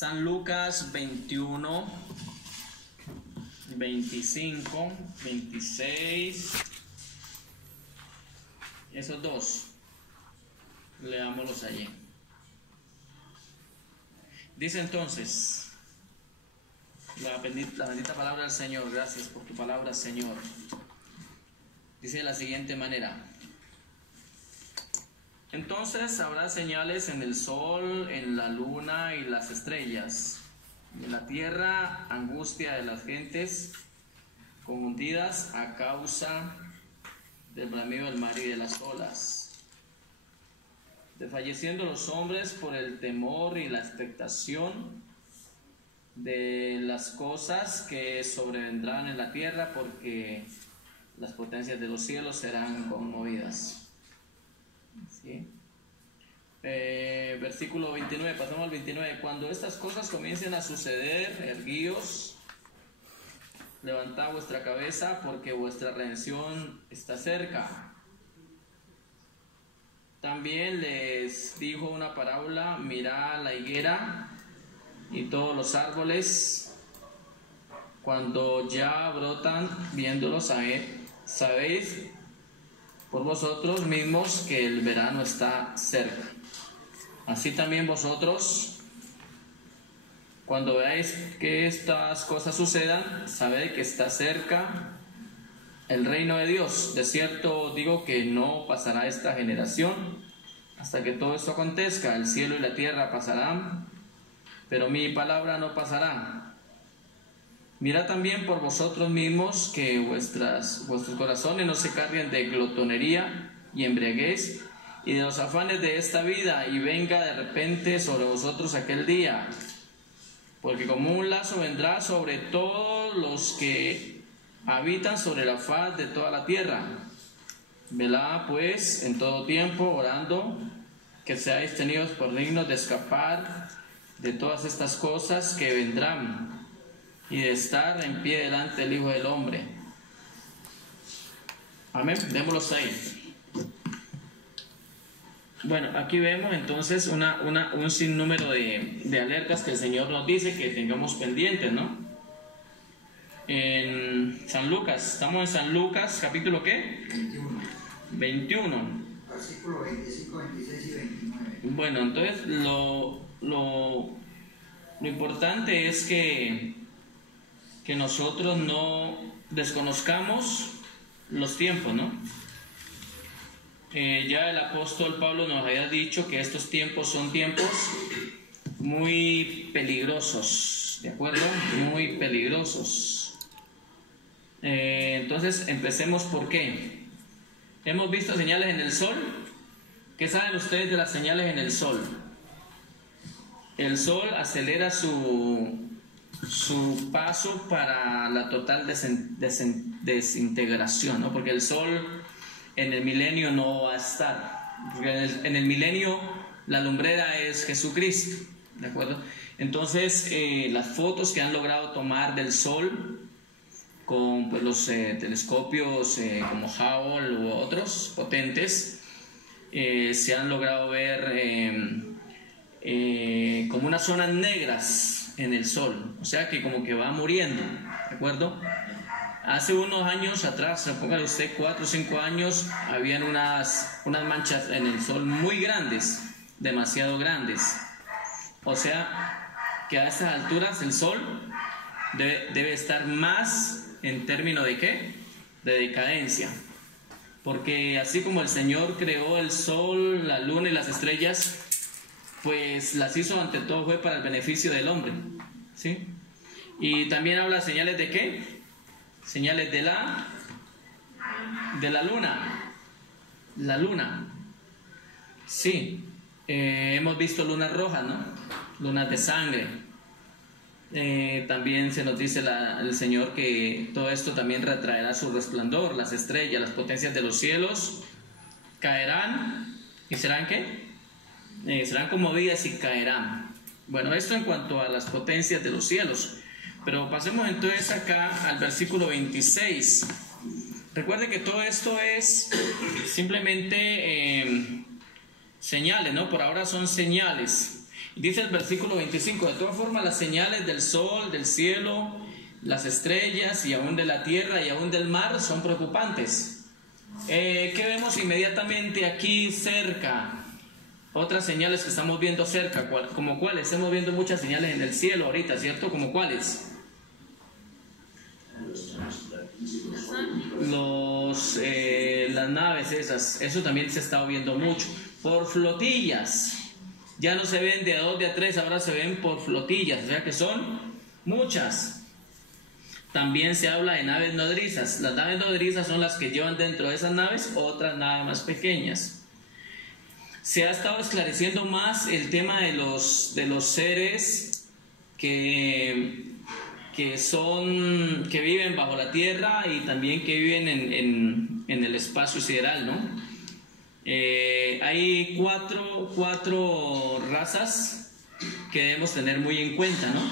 San Lucas 21, 25, 26. Esos dos, leámoslos allí. Dice entonces la bendita palabra del Señor. Gracias por tu palabra, Señor. Dice de la siguiente manera: entonces habrá señales en el sol, en la luna y las estrellas, y en la tierra angustia de las gentes confundidas a causa del bramido del mar y de las olas, desfalleciendo los hombres por el temor y la expectación de las cosas que sobrevendrán en la tierra, porque las potencias de los cielos serán conmovidas. ¿Sí? Versículo 29, pasamos al 29. Cuando estas cosas comiencen a suceder, erguíos, levantad vuestra cabeza, porque vuestra redención está cerca. También les dijo una parábola: mirad la higuera y todos los árboles, cuando ya brotan, viéndolos, sabéis por vosotros mismos que el verano está cerca. Así también vosotros, cuando veáis que estas cosas sucedan, sabed que está cerca el reino de Dios. De cierto digo que no pasará esta generación hasta que todo esto acontezca. El cielo y la tierra pasarán, pero mi palabra no pasará. Mirad también por vosotros mismos que vuestros corazones no se carguen de glotonería y embriaguez y de los afanes de esta vida, y venga de repente sobre vosotros aquel día, porque como un lazo vendrá sobre todos los que habitan sobre la faz de toda la tierra. Velad pues en todo tiempo, orando que seáis tenidos por dignos de escapar de todas estas cosas que vendrán y de estar en pie delante del Hijo del Hombre. Amén. Démoslos ahí. Bueno, aquí vemos entonces un sinnúmero de alertas que el Señor nos dice que tengamos pendientes, ¿no? En San Lucas, estamos en San Lucas, capítulo ¿qué? 21. Versículo 25, 26 y 29. Bueno, entonces lo importante es que nosotros no desconozcamos los tiempos, ¿no? Ya el apóstol Pablo nos había dicho que estos tiempos son tiempos muy peligrosos, ¿de acuerdo? Muy peligrosos. Entonces empecemos por qué. Hemos visto señales en el sol. ¿Qué saben ustedes de las señales en el sol? El sol acelera su paso para la total desintegración, ¿no? Porque el sol en el milenio no va a estar, porque en el milenio la lumbrera es Jesucristo, ¿de acuerdo? Entonces las fotos que han logrado tomar del sol con pues, los telescopios como Hubble u otros potentes, se han logrado ver como unas zonas negras en el sol, o sea que como que va muriendo, ¿de acuerdo? Hace unos años atrás, póngale usted 4 o 5 años, habían unas manchas en el sol muy grandes, demasiado grandes. O sea que a estas alturas el sol debe estar más en términos de ¿qué? De decadencia. Porque así como el Señor creó el sol, la luna y las estrellas, pues las hizo ante todo fue para el beneficio del hombre, ¿sí? Y también habla señales de ¿qué? Señales de la luna. La luna. Sí. Hemos visto lunas rojas, ¿no? Lunas de sangre. También se nos dice el Señor que todo esto también retraerá su resplandor. Las estrellas, las potencias de los cielos caerán. ¿Y serán qué? Serán conmovidas y caerán. Bueno, esto en cuanto a las potencias de los cielos. Pero pasemos entonces acá al versículo 26. Recuerde que todo esto es simplemente señales, ¿no? Por ahora son señales. Dice el versículo 25, de todas formas las señales del sol, del cielo, las estrellas y aún de la tierra y aún del mar son preocupantes. ¿Qué vemos inmediatamente aquí cerca? Otras señales que estamos viendo cerca, ¿como cuáles? Estamos viendo muchas señales en el cielo ahorita, ¿cierto? ¿Como cuáles? Las naves esas, eso también se ha estado viendo mucho. Por flotillas, ya no se ven de a 2, de a 3, ahora se ven por flotillas, o sea que son muchas. También se habla de naves nodrizas. Las naves nodrizas son las que llevan dentro de esas naves otras naves más pequeñas. Se ha estado esclareciendo más el tema de los seres que viven bajo la tierra y también que viven en el espacio sideral, ¿no? Hay cuatro razas que debemos tener muy en cuenta, ¿no?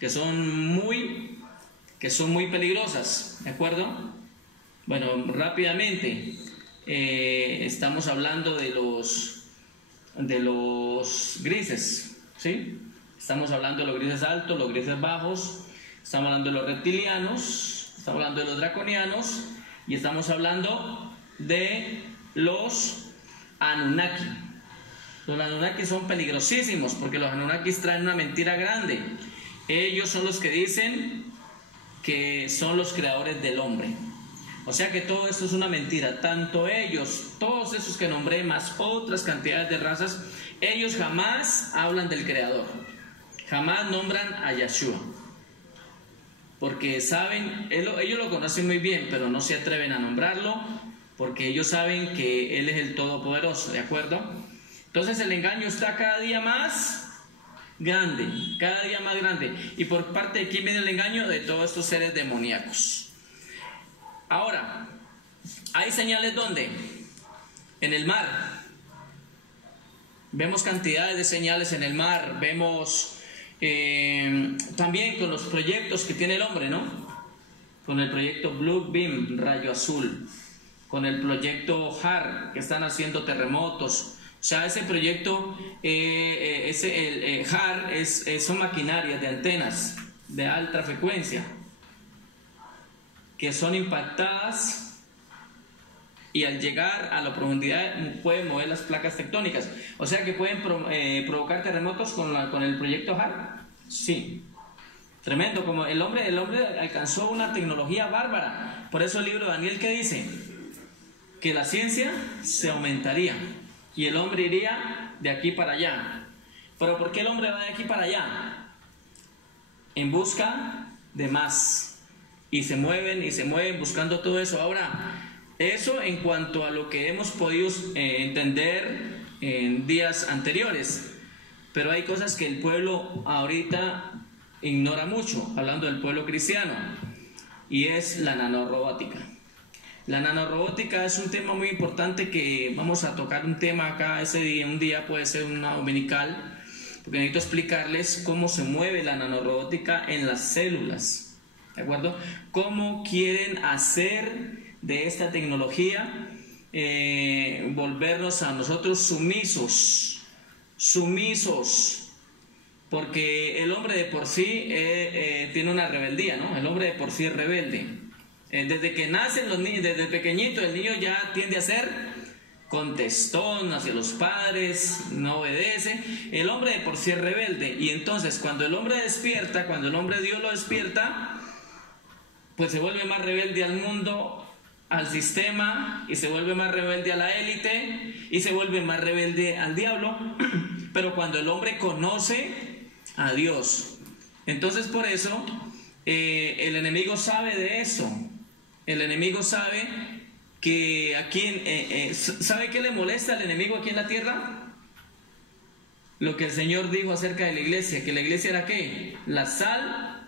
Que son muy peligrosas, ¿de acuerdo? Bueno, rápidamente, estamos hablando de los grises, ¿sí? Estamos hablando de los grises altos, los grises bajos, estamos hablando de los reptilianos, estamos hablando de los draconianos y estamos hablando de los Anunnaki. Los Anunnaki son peligrosísimos porque los Anunnakis traen una mentira grande. Ellos son los que dicen que son los creadores del hombre. O sea que todo esto es una mentira. Tanto ellos, todos esos que nombré, más otras cantidades de razas, ellos jamás hablan del creador. Jamás nombran a Yahshua. Porque saben, ellos lo conocen muy bien, pero no se atreven a nombrarlo, porque ellos saben que Él es el Todopoderoso, ¿de acuerdo? Entonces el engaño está cada día más grande, cada día más grande. ¿Y por parte de quién viene el engaño? De todos estos seres demoníacos. Ahora, ¿hay señales dónde? En el mar. Vemos cantidades de señales en el mar. Vemos también con los proyectos que tiene el hombre, ¿no? Con el proyecto Blue Beam, rayo azul. Con el proyecto HAR, que están haciendo terremotos. O sea, ese proyecto, HAR, son maquinarias de antenas de alta frecuencia que son impactadas y al llegar a la profundidad pueden mover las placas tectónicas. O sea que pueden provocar terremotos con el proyecto HAR. Sí, tremendo. Como el hombre alcanzó una tecnología bárbara. Por eso el libro de Daniel, ¿qué dice? Que la ciencia se aumentaría y el hombre iría de aquí para allá. ¿Pero por qué el hombre va de aquí para allá? En busca de más. Y se mueven buscando todo eso. Ahora, eso en cuanto a lo que hemos podido entender en días anteriores. Pero hay cosas que el pueblo ahorita ignora mucho, hablando del pueblo cristiano, y es la nanorobótica. La nanorobótica es un tema muy importante que vamos a tocar un tema acá un día puede ser una dominical, porque necesito explicarles cómo se mueve la nanorobótica en las células. ¿De acuerdo? ¿Cómo quieren hacer de esta tecnología volvernos a nosotros sumisos? Porque el hombre de por sí tiene una rebeldía, ¿no? El hombre de por sí es rebelde. Desde que nacen los niños, desde pequeñito, el niño ya tiende a ser contestón hacia los padres, no obedece. El hombre de por sí es rebelde. Y entonces cuando el hombre despierta, cuando el hombre Dios lo despierta, pues se vuelve más rebelde al mundo, al sistema, y se vuelve más rebelde a la élite, y se vuelve más rebelde al diablo. Pero cuando el hombre conoce a Dios, entonces por eso el enemigo sabe de eso. El enemigo sabe que ¿sabe qué le molesta al enemigo aquí en la tierra? Lo que el Señor dijo acerca de la iglesia, que la iglesia era ¿qué? La sal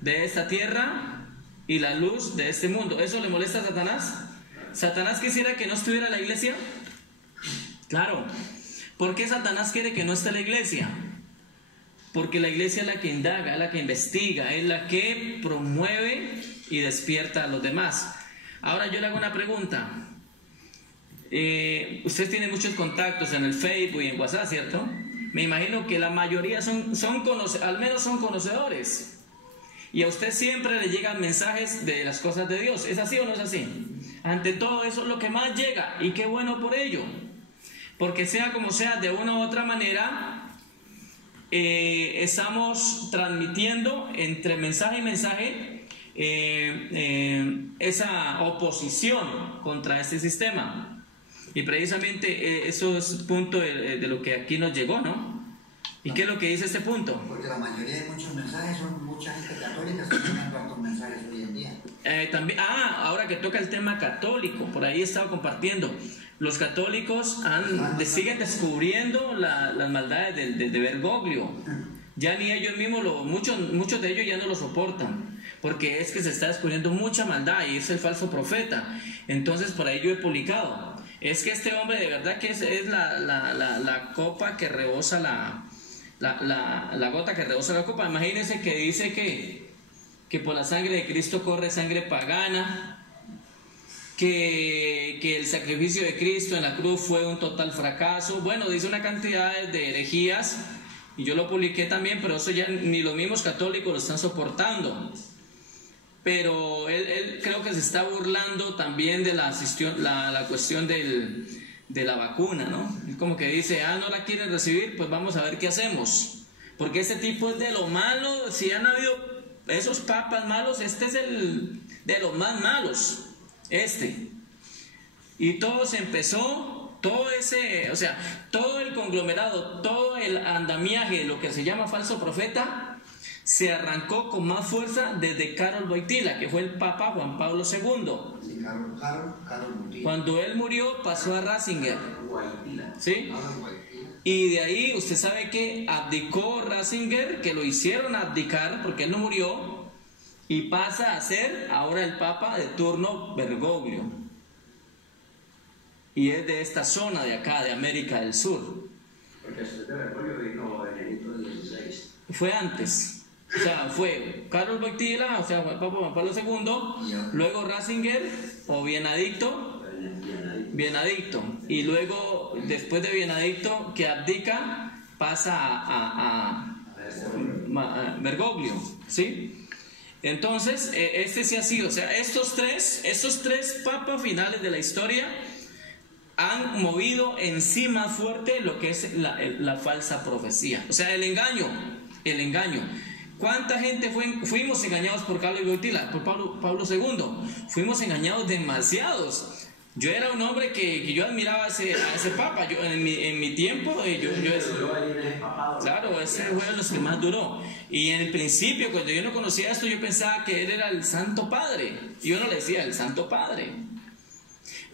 de esta tierra y la luz de este mundo. ¿Eso le molesta a Satanás? ¿Satanás quisiera que no estuviera la iglesia? Claro. ¿Por qué Satanás quiere que no esté la iglesia? Porque la iglesia es la que indaga, es la que investiga, es la que promueve y despierta a los demás. Ahora yo le hago una pregunta. Usted tiene muchos contactos en el Facebook y en WhatsApp, ¿cierto? me imagino que la mayoría al menos son conocedores. Y a usted siempre le llegan mensajes de las cosas de Dios. ¿Es así o no es así? Ante todo eso es lo que más llega, y qué bueno por ello. Porque sea como sea, de una u otra manera, estamos transmitiendo entre mensaje y mensaje esa oposición contra este sistema. Y precisamente eso es punto de lo que aquí nos llegó, ¿no? ¿Y qué es lo que dice este punto? Porque la mayoría de muchos mensajes son mucha gente católica que está mandando hartos mensajes hoy en día. También, ahora que toca el tema católico, por ahí he estado compartiendo. Los católicos siguen descubriendo las maldades de Bergoglio. Ya ni ellos mismos, muchos de ellos ya no lo soportan, porque es que se está descubriendo mucha maldad y es el falso profeta. Entonces por ahí yo he publicado, es que este hombre de verdad que es la copa que rebosa la gota que rebosa la copa. Imagínense que dice que por la sangre de Cristo corre sangre pagana, que el sacrificio de Cristo en la cruz fue un total fracaso. Bueno, dice una cantidad de herejías, y yo lo publiqué también, pero eso ya ni los mismos católicos lo están soportando. Pero él creo que se está burlando también de la cuestión de la vacuna, ¿no? Como que dice, no la quieren recibir, pues vamos a ver qué hacemos. Porque este tipo es de lo malo. Si han habido esos papas malos, este es de los más malos. Y todo se empezó, todo el conglomerado, todo el andamiaje, lo que se llama falso profeta, se arrancó con más fuerza desde Karol Wojtyła, que fue el Papa Juan Pablo II. Sí, Karol. Cuando él murió, pasó a Ratzinger. ¿Sí? Y de ahí usted sabe que abdicó Ratzinger, que lo hicieron abdicar porque él no murió, y pasa a ser ahora el Papa de turno Bergoglio. Y es de esta zona de acá, de América del Sur. Porque después de Bergoglio vino Benedicto XVI. Fue antes. O sea, fue Karol Wojtyła, o sea, Papa Juan Pablo II, luego Ratzinger o Bienadicto, y luego, después de Bienadicto, que abdica, pasa a Bergoglio, ¿sí? Entonces, este sí ha sido, o sea, estos tres papas finales de la historia han movido en sí más fuerte lo que es la falsa profecía, o sea, el engaño. ¿Cuánta gente fuimos engañados por Karol Wojtyła, por Pablo II? Fuimos engañados demasiados. Yo era un hombre que yo admiraba a ese papa. Yo en mi tiempo, claro, ese fue de los que más duró. Y en el principio, cuando yo no conocía esto, yo pensaba que él era el Santo Padre. Y yo no le decía el Santo Padre.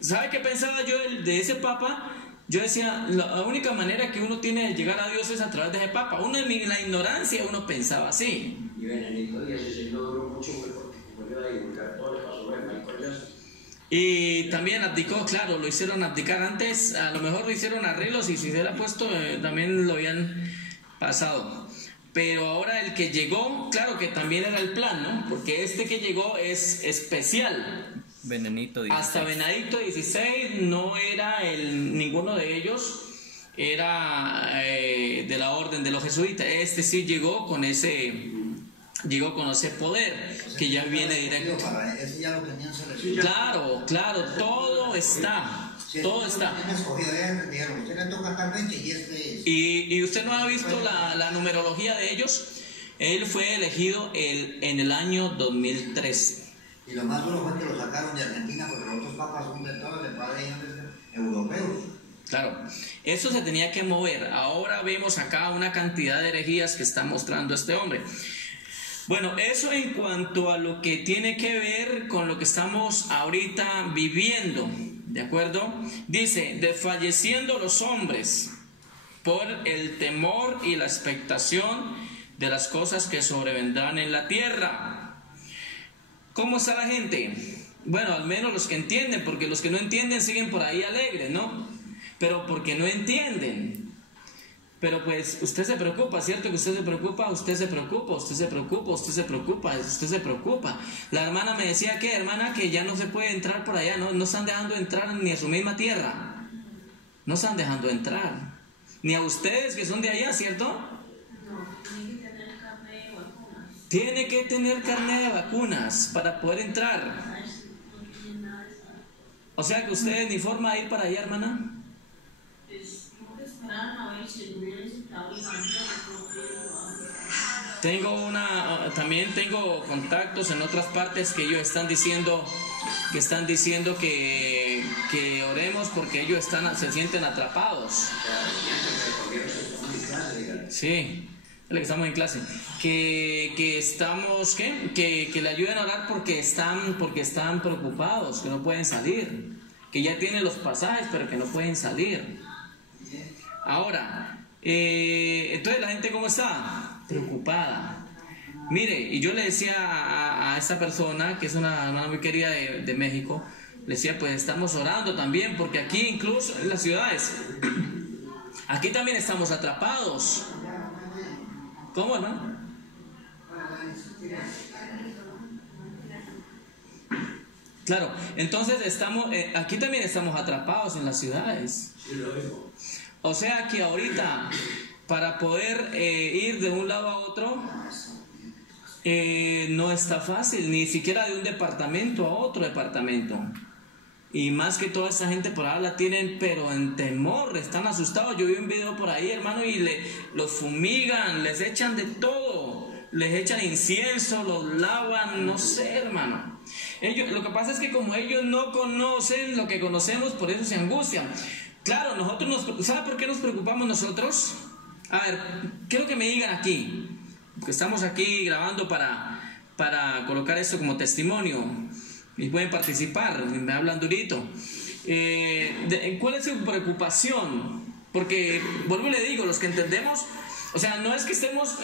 ¿Sabe qué pensaba yo de ese papa? Yo decía, la única manera que uno tiene de llegar a Dios es a través de ese papa. Uno en la ignorancia uno pensaba así. Y Benedicto XVI no duró mucho porque como iba a divulgar todo, le pasó lo de Michael Jackson. Y también abdicó, claro, lo hicieron abdicar antes, a lo mejor lo hicieron arreglos y si se hubiera puesto también lo habían pasado. Pero ahora el que llegó, claro que también era el plan, ¿no? Porque este que llegó es especial. Benedicto XVI. Hasta Benedicto XVI no era ninguno de ellos, era de la orden de los jesuitas. Este sí llegó con ese poder, o sea, que ya viene directo. Ese ya lo tenían seleccionado. Claro, todo está. Todo está. Y usted no ha visto la numerología de ellos. Él fue elegido en el año 2013. Y lo más duro fue que lo sacaron de Argentina porque los otros papas son de todos, de padres europeos. Claro, eso se tenía que mover. Ahora vemos acá una cantidad de herejías que está mostrando este hombre. Bueno, eso en cuanto a lo que tiene que ver con lo que estamos ahorita viviendo, ¿de acuerdo? Dice, desfalleciendo los hombres por el temor y la expectación de las cosas que sobrevendrán en la tierra. ¿Cómo está la gente? Bueno, al menos los que entienden, porque los que no entienden siguen por ahí alegres, ¿no? Pero porque no entienden. Pero pues usted se preocupa, ¿cierto? Que usted se preocupa. La hermana me decía que, hermana, que ya no se puede entrar por allá, no están dejando entrar ni a su misma tierra. No están dejando entrar. Ni a ustedes que son de allá, ¿cierto? No, tiene que tener carnet de vacunas. Tiene que tener carnet de vacunas para poder entrar. No tiene nada de eso. O sea que ustedes ni forma de ir para allá, hermana. Pues, tengo que esperar a ver si hubiera necesitado el banco. También tengo contactos en otras partes que ellos están diciendo que oremos porque ellos se sienten atrapados. Sí, es lo que estamos en clase. Que estamos, ¿qué? Que le ayuden a orar porque están preocupados, que no pueden salir, que ya tienen los pasajes pero que no pueden salir. Ahora, entonces la gente ¿cómo está? Preocupada. Mire, y yo le decía a esta persona, que es una hermana muy querida de México, le decía, pues estamos orando también, porque aquí incluso en las ciudades, aquí también estamos atrapados. ¿Cómo, hermano? Claro, entonces aquí también estamos atrapados en las ciudades. O sea que ahorita, para poder ir de un lado a otro, no está fácil, ni siquiera de un departamento a otro departamento. Y más que toda esa gente por ahora la tienen, pero en temor, están asustados. Yo vi un video por ahí, hermano, y los fumigan, les echan de todo, les echan incienso, los lavan, no sé, hermano. Lo que pasa es que como ellos no conocen lo que conocemos, por eso se angustian. Claro, ¿sabe por qué nos preocupamos nosotros? A ver, quiero que me digan aquí, porque estamos aquí grabando para colocar esto como testimonio y pueden participar, me hablan durito. ¿Cuál es su preocupación? Porque, vuelvo y le digo, los que entendemos, o sea, no es que estemos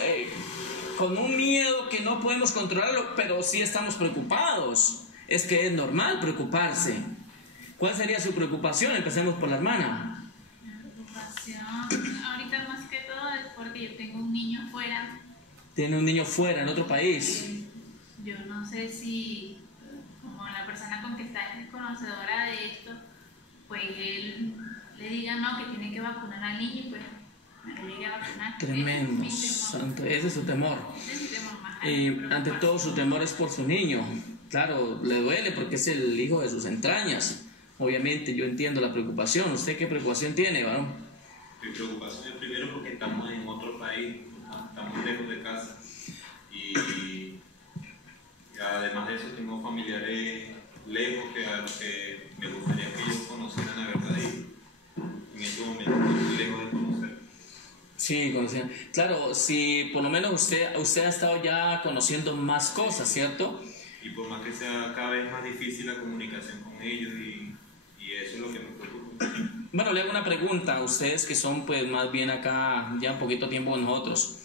con un miedo que no podemos controlarlo, pero sí estamos preocupados. Es que es normal preocuparse. ¿Cuál sería su preocupación? Empecemos por la hermana. Mi preocupación ahorita más que todo es porque yo tengo un niño afuera. Tiene un niño fuera, en otro país. Yo no sé si, como la persona con que está es conocedora de esto, pues él le diga no, que tiene que vacunar al niño y pues me lo llegue a vacunar. Tremendo, Ese es mi temor. santo, ese es su temor. Ese es mi temor más Y grande, ante todo su temor es por su niño. Claro, le duele porque es el hijo de sus entrañas. Obviamente yo entiendo la preocupación. ¿Usted qué preocupación tiene, varón? Mi preocupación es primero porque estamos en otro país, estamos lejos de casa y además de eso tengo familiares lejos que me gustaría que ellos conocieran la verdad y en este momento estoy lejos de conocer. Sí, conocían. Claro, si por lo menos usted ha estado ya conociendo más cosas, ¿cierto? Y por más que sea cada vez más difícil la comunicación con ellos y eso es lo que me preocupa. Bueno, le hago una pregunta a ustedes que son pues más bien acá ya un poquito tiempo con nosotros.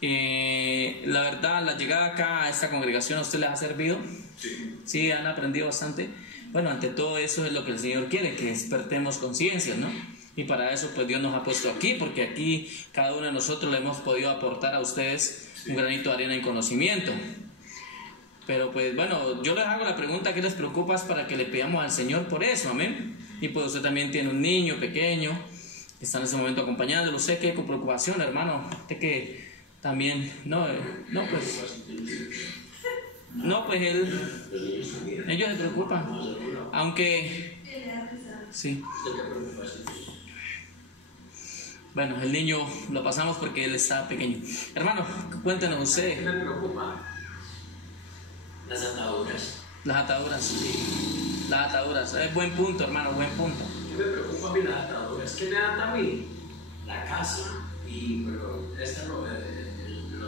La verdad, la llegada acá a esta congregación, ¿a usted les ha servido? Sí. Sí, han aprendido bastante. Bueno, ante todo eso es lo que el Señor quiere, que despertemos conciencias, ¿no? Y para eso pues Dios nos ha puesto aquí, porque aquí cada uno de nosotros le hemos podido aportar a ustedes un granito de arena en conocimiento. Pero pues bueno, yo les hago la pregunta, ¿qué les preocupa? Para que le pidamos al Señor por eso, amén. Y pues usted también tiene un niño pequeño que está en ese momento acompañándolo. Sé que con preocupación, hermano, usted que también, pues ellos se preocupan, aunque sí. Bueno, el niño lo pasamos porque él está pequeño. Hermano, cuéntenos usted. ¿Qué me preocupa? Las ataduras. Las ataduras. Las ataduras. Es buen punto, hermano, buen punto. ¿Qué me preocupa a mí las ataduras? ¿Qué me ata a mí? La casa y los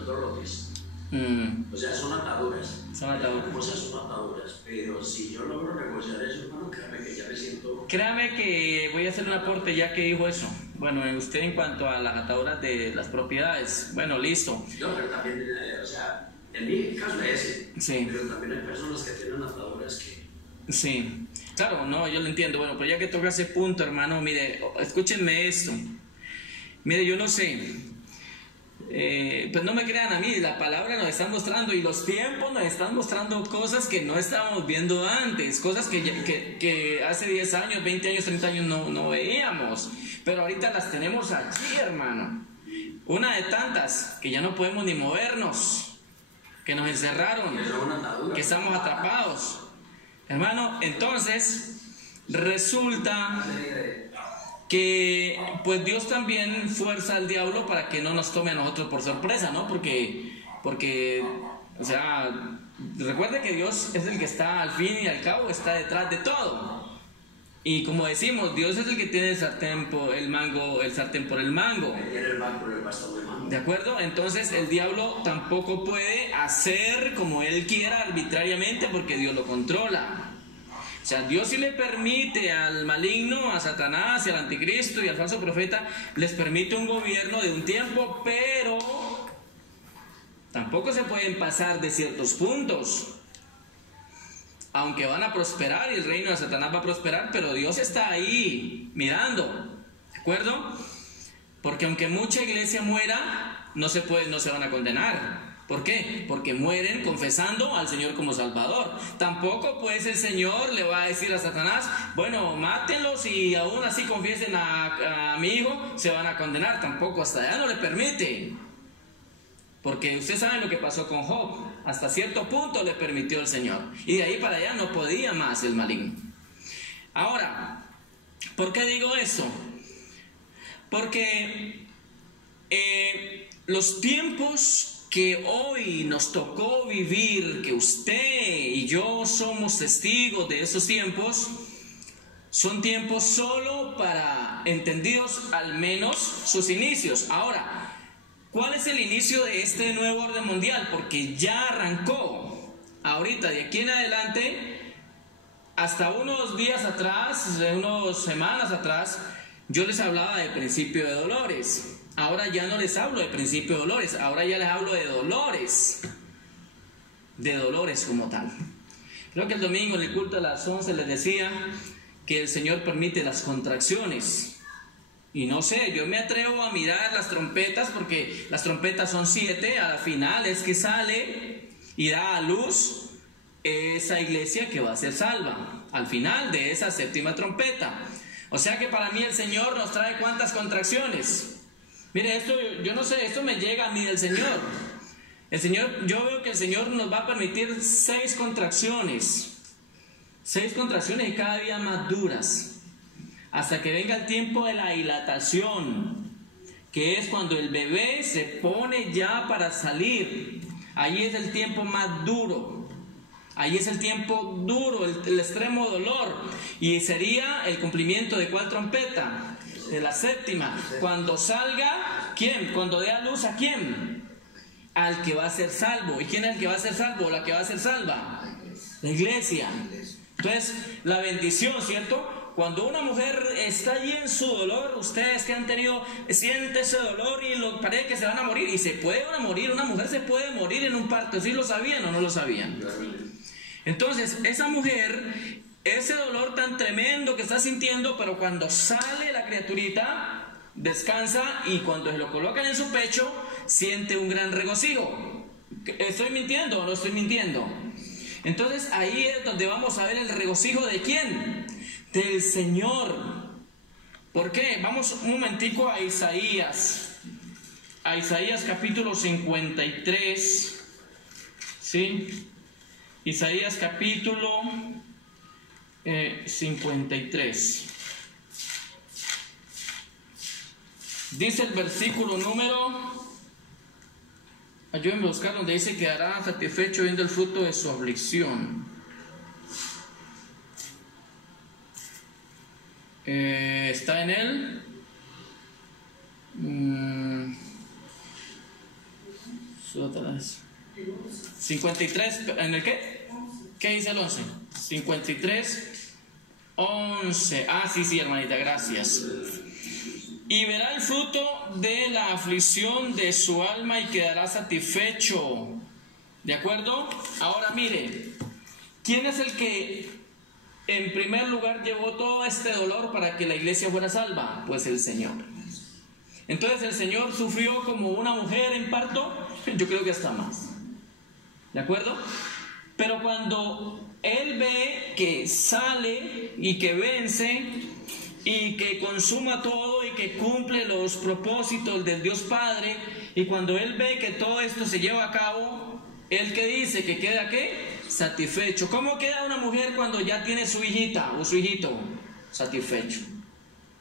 dos lotes. O sea, son ataduras. Son ataduras. Las cosas son ataduras. Pero si yo logro negociar eso, hermano, créame que ya me siento. Créame que voy a hacer un aporte ya que dijo eso. Bueno, usted en cuanto a las ataduras de las propiedades. Bueno, listo. No, pero también, o sea, en mi caso es ese. Sí. Pero también hay personas que tienen ataduras que. Sí. Claro, no, yo lo entiendo. Bueno, pero ya que toca ese punto, hermano, mire, escúchenme esto. Mire, yo no sé. pues no me crean a mí, la palabra nos está mostrando y los tiempos nos están mostrando cosas que no estábamos viendo antes, cosas que hace 10 años, 20 años, 30 años no veíamos, pero ahorita las tenemos aquí, hermano. Una de tantas que ya no podemos ni movernos, que nos encerraron, que estamos atrapados. Hermano, entonces resulta que pues Dios también fuerza al diablo para que no nos tome a nosotros por sorpresa, ¿no? Porque o sea, recuerde que Dios es el que está al fin y al cabo, está detrás de todo. Y como decimos, Dios es el que tiene el sartén por el mango. ¿De acuerdo? Entonces el diablo tampoco puede hacer como él quiera arbitrariamente porque Dios lo controla. O sea, Dios sí le permite al maligno, a Satanás y al anticristo y al falso profeta, les permite un gobierno de un tiempo, pero tampoco se pueden pasar de ciertos puntos. Aunque van a prosperar y el reino de Satanás va a prosperar, pero Dios está ahí mirando, ¿de acuerdo? Porque aunque mucha iglesia muera, no se van a condenar. ¿Por qué? Porque mueren confesando al Señor como Salvador. Tampoco pues el Señor le va a decir a Satanás, bueno, mátenlos y aún así confiesen a mi hijo, se van a condenar. Tampoco, hasta allá no le permite. Porque usted sabe lo que pasó con Job. Hasta cierto punto le permitió el Señor. Y de ahí para allá no podía más el maligno. Ahora, ¿por qué digo eso? Porque los tiempos que hoy nos tocó vivir, que usted y yo somos testigos de esos tiempos, son tiempos solo para entendidos al menos sus inicios. Ahora, ¿cuál es el inicio de este nuevo orden mundial? Porque ya arrancó. Ahorita, de aquí en adelante, hasta unos días atrás, unas semanas atrás, yo les hablaba de principio de dolores. Ahora ya no les hablo de principio de dolores, ahora ya les hablo de dolores como tal. Creo que el domingo en el culto a las 11 les decía que el Señor permite las contracciones. Y no sé, yo me atrevo a mirar las trompetas, porque las trompetas son 7, a la final es que sale y da a luz esa iglesia que va a ser salva, al final de esa 7ª trompeta. O sea que para mí el Señor nos trae ¿cuántas contracciones? Mire, esto, yo no sé, esto me llega a mí del Señor. Yo veo que el Señor nos va a permitir 6 contracciones. 6 contracciones y cada día más duras. Hasta que venga el tiempo de la dilatación, que es cuando el bebé se pone ya para salir. Ahí es el tiempo más duro. Ahí es el tiempo duro, el extremo dolor. Y sería el cumplimiento de ¿cuál trompeta? De la 7ª. Cuando salga, ¿quién? Cuando dé a luz, ¿a quién? Al que va a ser salvo. ¿Y quién es el que va a ser salvo? ¿La que va a ser salva? La iglesia. Entonces, la bendición, ¿cierto? Cuando una mujer está allí en su dolor, ustedes que han tenido, siente ese dolor y parece que se van a morir. Y se puede morir, una mujer se puede morir en un parto. ¿Sí lo sabían o no lo sabían? Entonces, esa mujer, ese dolor tan tremendo que está sintiendo, pero cuando sale la criaturita, descansa y cuando se lo colocan en su pecho, siente un gran regocijo. ¿Estoy mintiendo o no estoy mintiendo? Entonces ahí es donde vamos a ver el regocijo ¿de quién? Del Señor. ¿Por qué? Vamos un momentico a Isaías. A Isaías capítulo 53. ¿Sí? Isaías capítulo 53. Dice el versículo número, ayúdenme a buscar, donde dice: quedará satisfecho viendo el fruto de su aflicción. Está en él. 53, ¿en el qué? ¿Qué dice el 11? 53, 11. Ah, sí, hermanita, gracias. Y verá el fruto de la aflicción de su alma y quedará satisfecho. ¿De acuerdo? Ahora mire, ¿quién es el que en primer lugar llevó todo este dolor para que la iglesia fuera salva? Pues el Señor. Entonces el Señor sufrió como una mujer en parto, yo creo que hasta más. ¿De acuerdo? Pero cuando Él ve que sale y que vence y que consuma todo y que cumple los propósitos del Dios Padre, y cuando Él ve que todo esto se lleva a cabo, Él que dice que queda ¿qué? Satisfecho. ¿Cómo queda una mujer cuando ya tiene su hijita o su hijito? Satisfecho.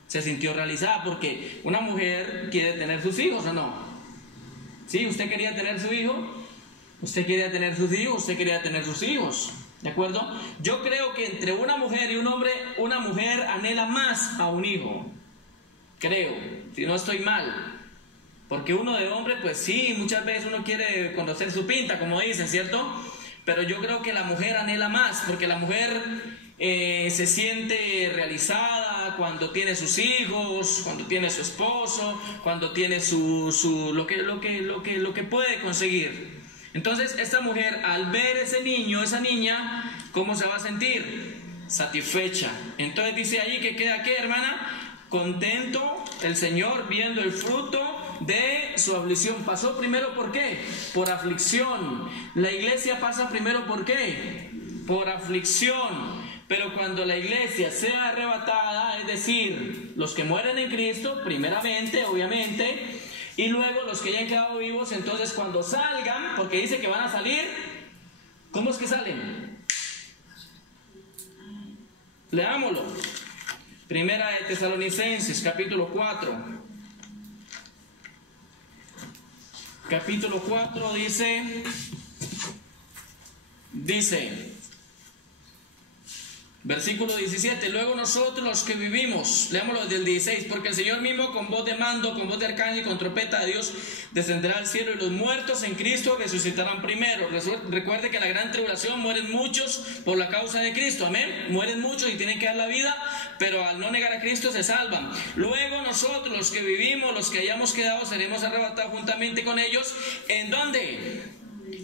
Se sintió realizada, porque una mujer quiere tener sus hijos, ¿o no? ¿Sí? ¿Usted quería tener su hijo? ¿Usted quería tener sus hijos? ¿Usted quería tener sus hijos? ¿De acuerdo? Yo creo que entre una mujer y un hombre, una mujer anhela más a un hijo. Creo, si no estoy mal. Porque uno de hombre, pues sí, muchas veces uno quiere conocer su pinta, como dicen, ¿cierto? Pero yo creo que la mujer anhela más, porque la mujer se siente realizada cuando tiene sus hijos, cuando tiene su esposo, cuando tiene lo que puede conseguir. Entonces esta mujer, al ver ese niño, esa niña, ¿cómo se va a sentir? Satisfecha. Entonces dice allí que queda ¿qué, hermana? Contento el Señor viendo el fruto de su aflicción. Pasó primero ¿por qué? Por aflicción. La iglesia pasa primero ¿por qué? Por aflicción. Pero cuando la iglesia sea arrebatada, es decir, los que mueren en Cristo, primeramente, obviamente, y luego los que hayan quedado vivos, entonces cuando salgan, porque dice que van a salir, ¿cómo es que salen? Leámoslo. Primera de Tesalonicenses, capítulo 4. Capítulo 4 dice, versículo 17, luego nosotros los que vivimos, leámoslo desde el 16, porque el Señor mismo con voz de mando, con voz de arcángel y con trompeta de Dios descenderá al cielo, y los muertos en Cristo resucitarán primero. Recuerde que en la gran tribulación mueren muchos por la causa de Cristo, amén, mueren muchos y tienen que dar la vida, pero al no negar a Cristo se salvan. Luego nosotros los que vivimos, los que hayamos quedado, seremos arrebatados juntamente con ellos. ¿En dónde?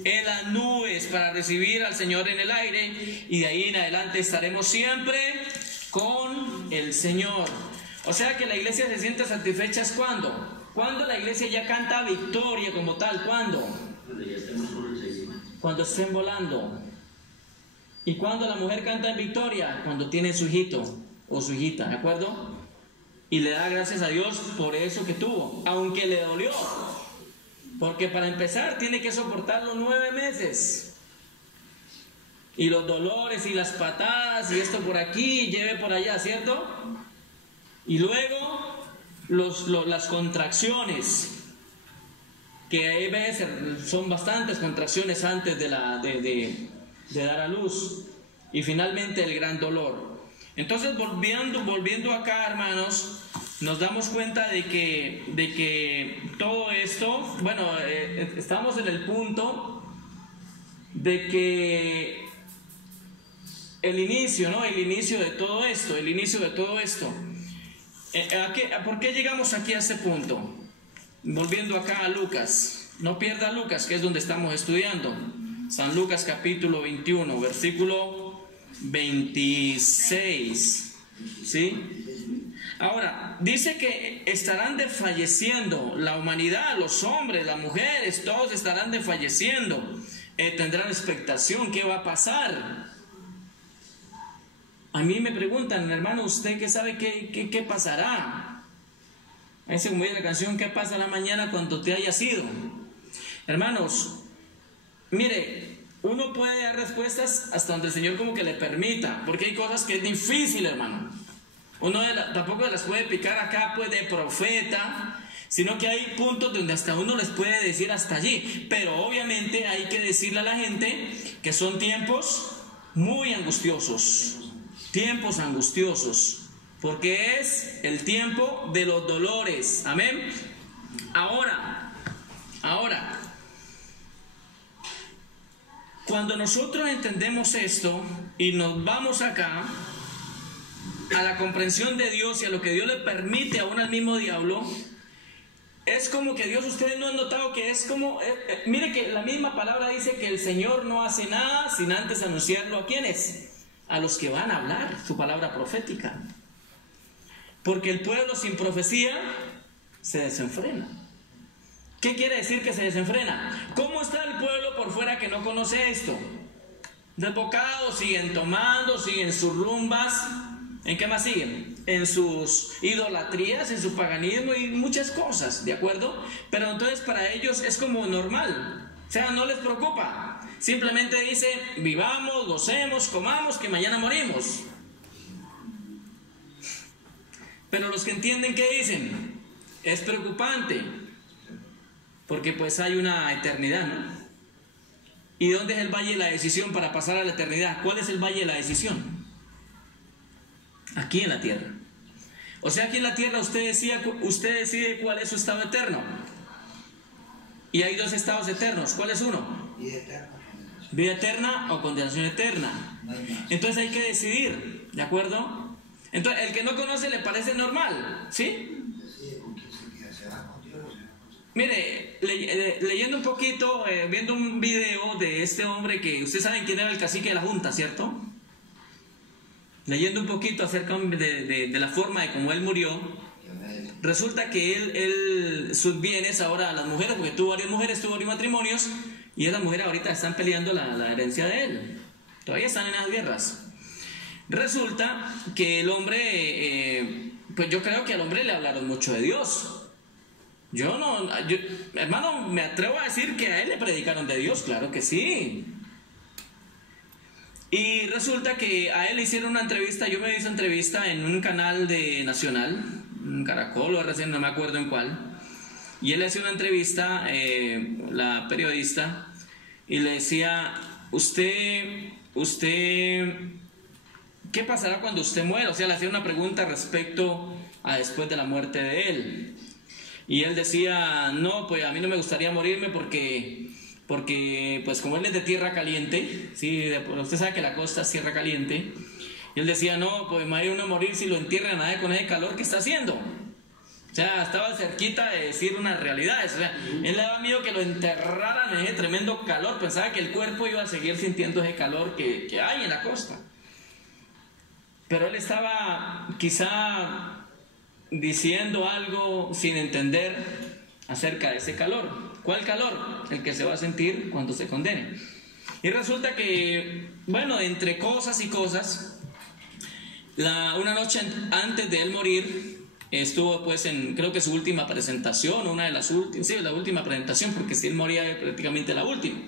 En las nubes, para recibir al Señor en el aire, y de ahí en adelante estaremos siempre con el Señor. O sea que la iglesia se siente satisfecha es cuando la iglesia ya canta victoria como tal. ¿Cuándo? Cuando estén volando. ¿Y cuando la mujer canta en victoria? Cuando tiene su hijito o su hijita, ¿de acuerdo? Y le da gracias a Dios por eso que tuvo, aunque le dolió. Porque para empezar tiene que soportarlo 9 meses. Y los dolores y las patadas y esto por aquí, lleve por allá, ¿cierto? Y luego las contracciones, que hay veces son bastantes contracciones antes de dar a luz. Y finalmente el gran dolor. Entonces volviendo acá, hermanos, nos damos cuenta de que todo esto, bueno, estamos en el punto de que el inicio, ¿no? El inicio de todo esto. ¿Por qué llegamos aquí a este punto? Volviendo acá a Lucas, no pierda Lucas, que es donde estamos estudiando. San Lucas capítulo 21, versículo 26, ¿sí? Ahora, dice que estarán desfalleciendo la humanidad, los hombres, las mujeres, todos estarán desfalleciendo, tendrán expectación, ¿qué va a pasar? A mí me preguntan, hermano, ¿usted qué sabe qué pasará? Ahí se como dice la canción, ¿qué pasará mañana cuando te hayas ido? Hermanos, mire, uno puede dar respuestas hasta donde el Señor como que le permita, porque hay cosas que es difícil, hermano. Uno tampoco las puede picar acá pues de profeta, sino que hay puntos donde hasta uno les puede decir hasta allí. Pero obviamente hay que decirle a la gente que son tiempos muy angustiosos, porque es el tiempo de los dolores. Amén. Ahora, cuando nosotros entendemos esto y nos vamos acá a la comprensión de Dios y a lo que Dios le permite aún al mismo diablo, es como que Dios, ustedes no han notado que es como, mire que la misma palabra dice que el Señor no hace nada sin antes anunciarlo a ¿quiénes? A los que van a hablar su palabra profética. Porque el pueblo sin profecía se desenfrena. ¿Qué quiere decir que se desenfrena? ¿Cómo está el pueblo por fuera que no conoce esto? Desbocados, siguen tomando, siguen sus rumbas. ¿En qué más siguen? En sus idolatrías, en su paganismo y muchas cosas, ¿de acuerdo? Pero entonces para ellos es como normal, o sea, no les preocupa. Simplemente dice, vivamos, gocemos, comamos, que mañana morimos. Pero los que entienden, ¿qué dicen? Es preocupante, porque pues hay una eternidad, ¿no? ¿Y dónde es el valle de la decisión para pasar a la eternidad? ¿Cuál es el valle de la decisión? Aquí en la tierra. O sea, aquí en la tierra usted decide cuál es su estado eterno. Y hay dos estados eternos. ¿Cuál es uno? Vida eterna. Vida eterna o condenación eterna. Entonces hay que decidir, ¿de acuerdo? Entonces el que no conoce le parece normal, ¿sí? Decide con quién se queda, se va con Dios o se va con Dios. Mire, leyendo un poquito, viendo un video de este hombre que ustedes saben quién era el cacique de la junta, ¿cierto? Leyendo un poquito acerca de la forma de cómo él murió, resulta que sus bienes ahora a las mujeres, porque tuvo varias mujeres, tuvo varios matrimonios, y esas mujeres ahorita están peleando la herencia de él. Todavía están en las guerras. Resulta que el hombre, pues yo creo que al hombre le hablaron mucho de Dios. Hermano, me atrevo a decir que a él le predicaron de Dios, claro que sí. Y resulta que a él le hicieron una entrevista, yo me hice entrevista en un canal de Nacional, un Caracol o recién no me acuerdo en cuál, y él le hacía una entrevista, la periodista, y le decía, usted, ¿qué pasará cuando usted muera? O sea, le hacía una pregunta respecto a después de la muerte de él, y él decía, no, pues a mí no me gustaría morirme porque pues como él es de tierra caliente, ¿sí? Usted sabe que la costa es tierra caliente, y él decía, no, pues me va a ir uno a morir si lo entierran a nadie con ese calor que está haciendo. O sea, estaba cerquita de decir unas realidades. O sea, él le daba miedo que lo enterraran en ese tremendo calor, pensaba que el cuerpo iba a seguir sintiendo ese calor que hay en la costa. Pero él estaba quizá diciendo algo sin entender acerca de ese calor. ¿Cuál calor? El que se va a sentir cuando se condene. Y resulta que, bueno, entre cosas y cosas, una noche antes de él morir, estuvo pues en, creo que su última presentación, una de las últimas, sí, la última presentación, porque si él moría prácticamente la última.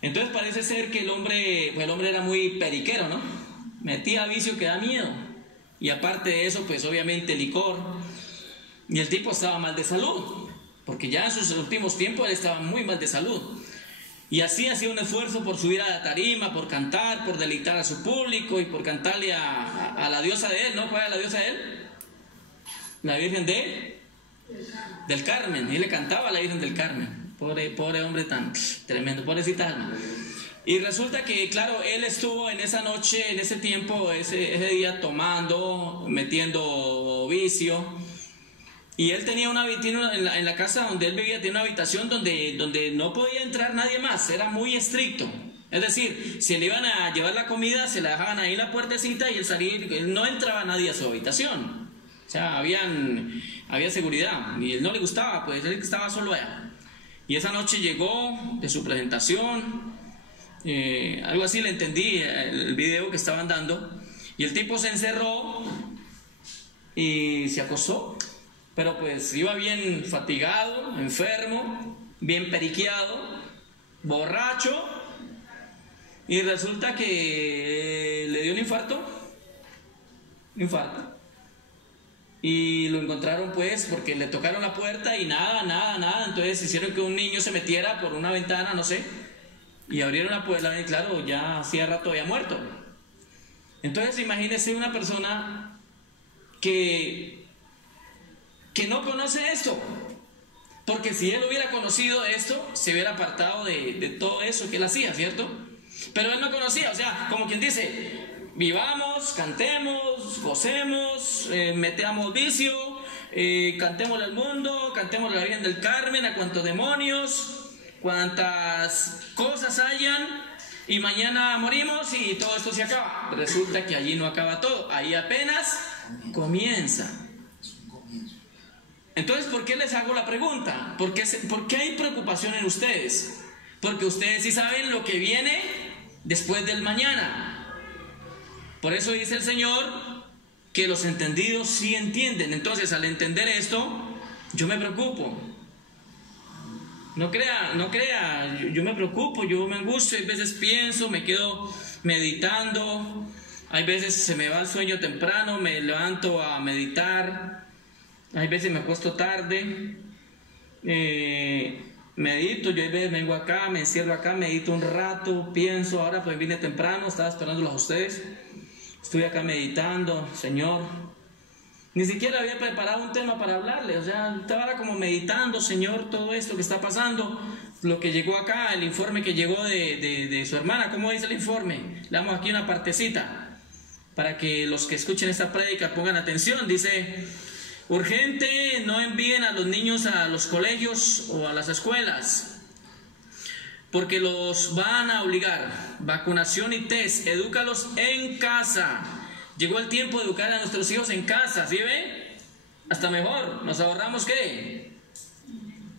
Entonces parece ser que el hombre era muy periquero, ¿no? Metía vicio que da miedo. Y aparte de eso, pues obviamente licor. Y el tipo estaba mal de salud, porque ya en sus últimos tiempos él estaba muy mal de salud. Y así hacía un esfuerzo por subir a la tarima, por cantar, por deleitar a su público y por cantarle a la diosa de él, ¿no? ¿Cuál era la diosa de él? La Virgen del Carmen. Y le cantaba a la Virgen del Carmen. Pobre hombre tan tremendo, pobrecita alma. Y resulta que, claro, él estuvo en esa noche, en ese tiempo, ese día tomando, metiendo vicio. Y él tenía en la casa donde él vivía, tenía una habitación donde no podía entrar nadie más, era muy estricto. Es decir, si le iban a llevar la comida, se la dejaban ahí en la puertecita y él no entraba nadie a su habitación. O sea, había seguridad y él no le gustaba, pues él estaba solo allá. Y esa noche llegó de su presentación, algo así le entendí el video que estaban dando, y el tipo se encerró y se acostó. Pero pues iba bien fatigado, enfermo, bien periqueado, borracho, y resulta que le dio un infarto, y lo encontraron pues porque le tocaron la puerta y nada, entonces hicieron que un niño se metiera por una ventana, no sé, y abrieron la puerta y claro, ya hacía rato había muerto. Entonces imagínese una persona que no conoce esto, porque si él hubiera conocido esto, se hubiera apartado de todo eso que él hacía, ¿cierto? Pero él no conocía, o sea, como quien dice, vivamos, cantemos, gocemos, metamos vicio, cantemos al mundo, cantemos a la Virgen del Carmen, a cuantos demonios, cuantas cosas hayan, y mañana morimos y todo esto se acaba. Resulta que allí no acaba todo, ahí apenas comienza. Entonces, ¿por qué les hago la pregunta? ¿Por qué hay preocupación en ustedes? Porque ustedes sí saben lo que viene después del mañana. Por eso dice el Señor que los entendidos sí entienden. Entonces, al entender esto, yo me preocupo. No crea, yo me preocupo, yo me angustio, hay veces pienso, me quedo meditando, hay veces se me va el sueño temprano, me levanto a meditar, hay veces me acuesto tarde, medito, yo a veces vengo acá, me encierro acá, medito un rato, pienso, ahora pues vine temprano, estaba esperándolos a ustedes, estoy acá meditando, Señor. Ni siquiera había preparado un tema para hablarle, o sea, estaba como meditando, Señor, todo esto que está pasando, lo que llegó acá, el informe que llegó de su hermana. ¿Cómo dice el informe? Le damos aquí una partecita para que los que escuchen esta prédica pongan atención. Dice: urgente, no envíen a los niños a los colegios o a las escuelas, porque los van a obligar. Vacunación y test, edúcalos en casa. Llegó el tiempo de educar a nuestros hijos en casa, ¿sí ve? Hasta mejor, nos ahorramos ¿qué?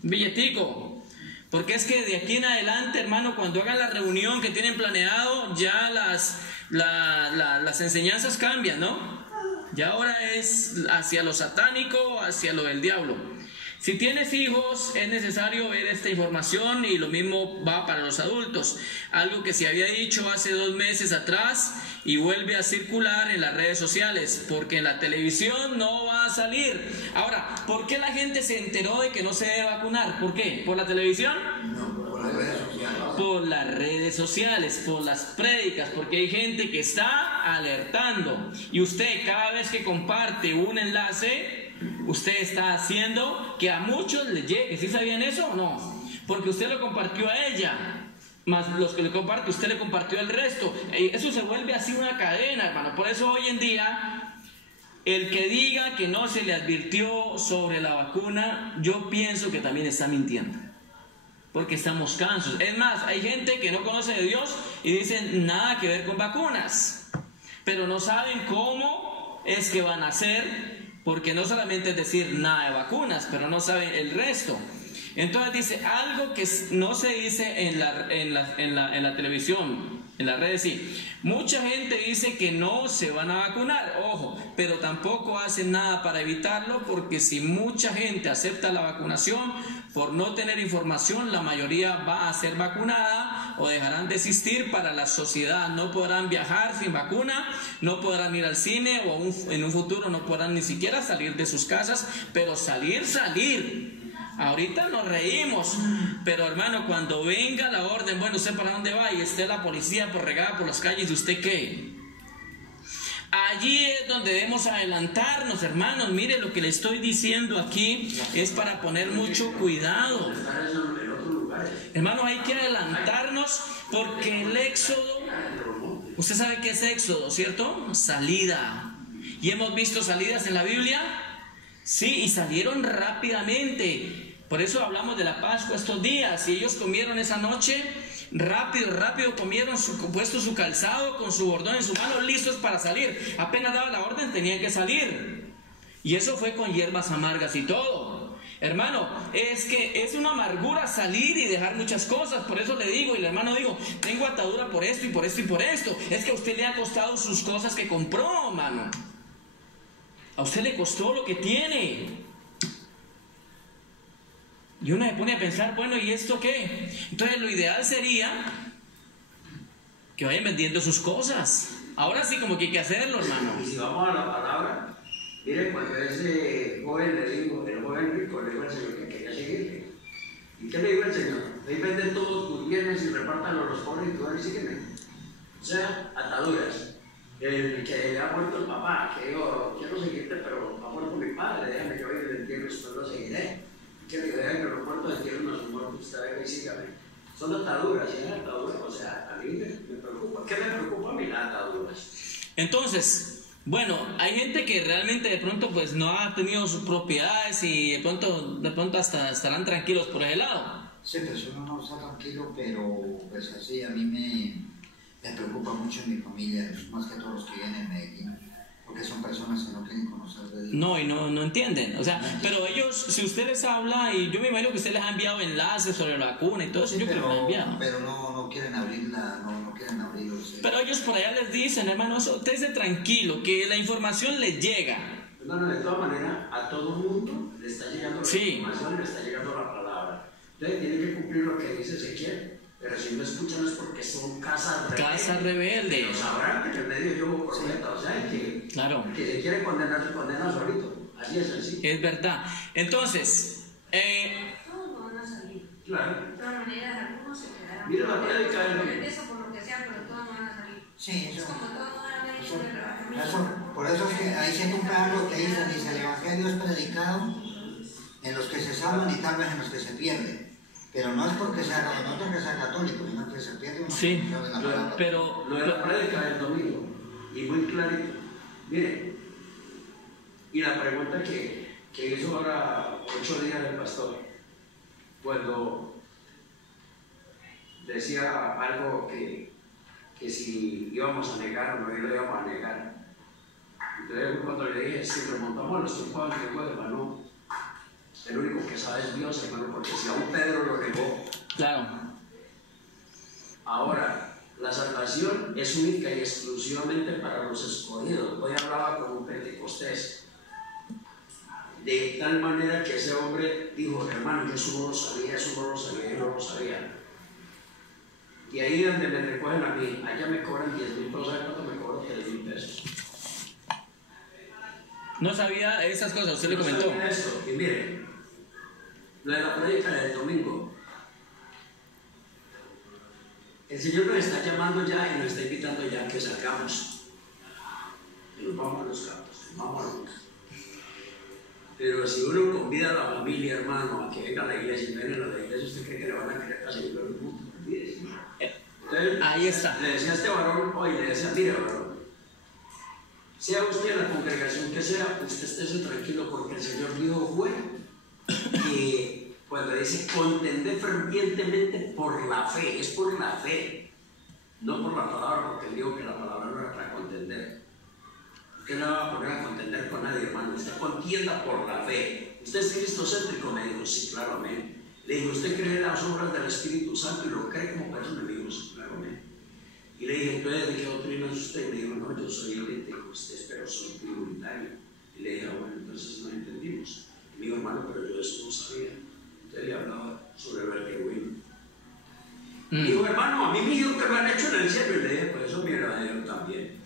Un billetico. Porque es que de aquí en adelante, hermano, cuando hagan la reunión que tienen planeado, ya las enseñanzas cambian, ¿no? Ya ahora es hacia lo satánico, hacia lo del diablo. Si tienes hijos, es necesario ver esta información, y lo mismo va para los adultos. Algo que se había dicho hace 2 meses atrás y vuelve a circular en las redes sociales, porque en la televisión no va a salir. Ahora, ¿por qué la gente se enteró de que no se debe vacunar? ¿Por qué? ¿Por la televisión? No, por las redes sociales. Por las redes sociales, por las prédicas, porque hay gente que está alertando. Y usted, cada vez que comparte un enlace, usted está haciendo que a muchos les llegue. ¿Sí sabían eso o no? Porque usted lo compartió a ella, más los que le comparte, usted le compartió al resto. Eso se vuelve así una cadena, hermano. Por eso hoy en día, el que diga que no se le advirtió sobre la vacuna, yo pienso que también está mintiendo, porque estamos cansos. Es más, hay gente que no conoce de Dios y dicen nada que ver con vacunas, pero no saben cómo es que van a hacer. Porque no solamente es decir nada de vacunas, pero no saben el resto. Entonces dice algo que no se dice en la televisión, en las redes sí. Mucha gente dice que no se van a vacunar, ojo, pero tampoco hacen nada para evitarlo, porque si mucha gente acepta la vacunación, por no tener información, la mayoría va a ser vacunada o dejarán de existir para la sociedad. No podrán viajar sin vacuna, no podrán ir al cine, o en un futuro no podrán ni siquiera salir de sus casas, pero salir. Ahorita nos reímos, pero hermano, cuando venga la orden, bueno, ¿usted para dónde va? Y esté la policía regada por las calles, ¿y usted qué? Allí es donde debemos adelantarnos, hermanos. Mire, lo que le estoy diciendo aquí es para poner mucho cuidado. Hermanos, hay que adelantarnos, porque el éxodo, usted sabe qué es éxodo, ¿cierto? Salida. ¿Y hemos visto salidas en la Biblia? Sí, y salieron rápidamente. Por eso hablamos de la Pascua estos días. Y ellos comieron esa noche, rápido comieron, puesto su calzado con su bordón en su mano, listos para salir. Apenas daba la orden, tenían que salir. Y eso fue con hierbas amargas y todo. Hermano, es que es una amargura salir y dejar muchas cosas. Por eso le digo, y el hermano dijo, tengo atadura por esto y por esto y por esto. Es que a usted le ha costado sus cosas que compró, hermano. A usted le costó lo que tiene. Y uno se pone a pensar, bueno, ¿y esto qué? Entonces lo ideal sería que vayan vendiendo sus cosas. Ahora sí, como que hay que hacerlo, hermano. Y si vamos a la palabra, mire, cuando ese joven le dijo, el joven rico le dijo al Señor que quería seguirle. ¿Y qué le dijo el Señor? Ahí venden todos tus bienes y repártanlo a los pobres y tú ahí sígueme. O sea, ataduras. El que le ha muerto el papá, que digo, quiero seguirte, pero ha muerto mi padre, déjame que vaya al entierro y después lo seguiré. Que le dejan que los muertos entierren a sus muertos, usted venga y sígame. Son ataduras, y en ataduras, o sea, a mí me preocupa. ¿Qué me preocupa a mí las ataduras? Entonces, bueno, hay gente que realmente de pronto pues no ha tenido sus propiedades y de pronto hasta estarán tranquilos por ese lado. Sí, pues uno no está tranquilo, pero pues así a mí me preocupa mucho en mi familia, más que todos los que viven en Medellín, porque son personas que no quieren conocer de Dios. No, y no entienden. O sea, pero ellos, si usted les habla, y yo me imagino que usted les ha enviado enlaces sobre la vacuna y todo eso, Sí, yo creo que les ha enviado. pero no quieren abrirla, no quieren abrirlo. Pero ellos por allá les dicen, hermano, usted esté tranquilo, que la información les llega. Hermano, de todas maneras, a todo el mundo le está llegando la Sí. información, le está llegando la palabra. Entonces tienen que cumplir lo que dice Ezequiel. Pero si no escuchan es porque son casas rebeldes. Casa rebelde. Pero sabrán que en el medio yo hubo profeta, o sea, que se quiere condenar, se condena solito. Así es así. Es verdad. Entonces, Todos van a salir. Claro. De todas maneras, algunos se quedarán. Mira la prédica del- Eso por lo que sea, pero todos van a salir. Sí, Es eso. como todos van a venir. Por eso es que ahí se cumple algo que dice el Evangelio es predicado en los que se salvan y tal vez en los que se pierden. Pero no es porque sea católico, sino que se pierde una sí, porción de la palabra. pero Lo de la prédica del domingo, y muy clarito. Miren, y la pregunta que hizo ahora 8 días el pastor, cuando decía algo que si íbamos a negar o no lo íbamos a negar. Entonces cuando le dije, si remontamos a los tiempos antiguos, hermano, el único que sabe es Dios, hermano, porque si aún Pedro lo negó. claro. Ahora, la salvación es única y exclusivamente para los escogidos. Hoy hablaba con un pentecostés, de tal manera que ese hombre dijo, hermano, yo eso no lo sabía, yo no lo sabía. Y ahí donde me recogen a mí, allá me cobran 10,000 pesos, ¿sabes cuánto me cobran? 3,000 pesos. No sabía esas cosas, usted le No comentó. sabía esto. Y miren, lo de la prédica del domingo. El Señor nos está llamando ya y nos está invitando ya a que salgamos. Y nos vamos a los campos, vamos a los. Pero si uno convida a la familia, hermano, a que venga a la iglesia y vengan a la iglesia, ¿usted cree que le van a querer casi el mundo? Entonces, Ahí está. le decía a este varón hoy, le decía, mire varón, sea usted en la congregación que sea, usted esté tranquilo porque el Señor dijo fue que cuando dice contender fervientemente por la fe, es por la fe, no por la palabra, porque él dijo que la palabra no era para contender. Usted no va a poner a contender con nadie, hermano, usted contienda por la fe. Usted es cristocéntrico, me dijo, sí, claro, amén. Le dije, ¿usted cree las obras del Espíritu Santo y lo cree como persona? Me dijo, sí, claro, amén. Y le dije, entonces, ¿de qué doctrina es usted? Y me dijo, no, yo soy pentecostés, pero soy prioritario. Y le dije, bueno, entonces no entendimos. Y me dijo, hermano, pero yo eso no sabía. Entonces le hablaba sobre el querubín. Dijo, hermano, a mí me dijo que lo han hecho en el cielo. Y le dije, pues eso mi verdadero también.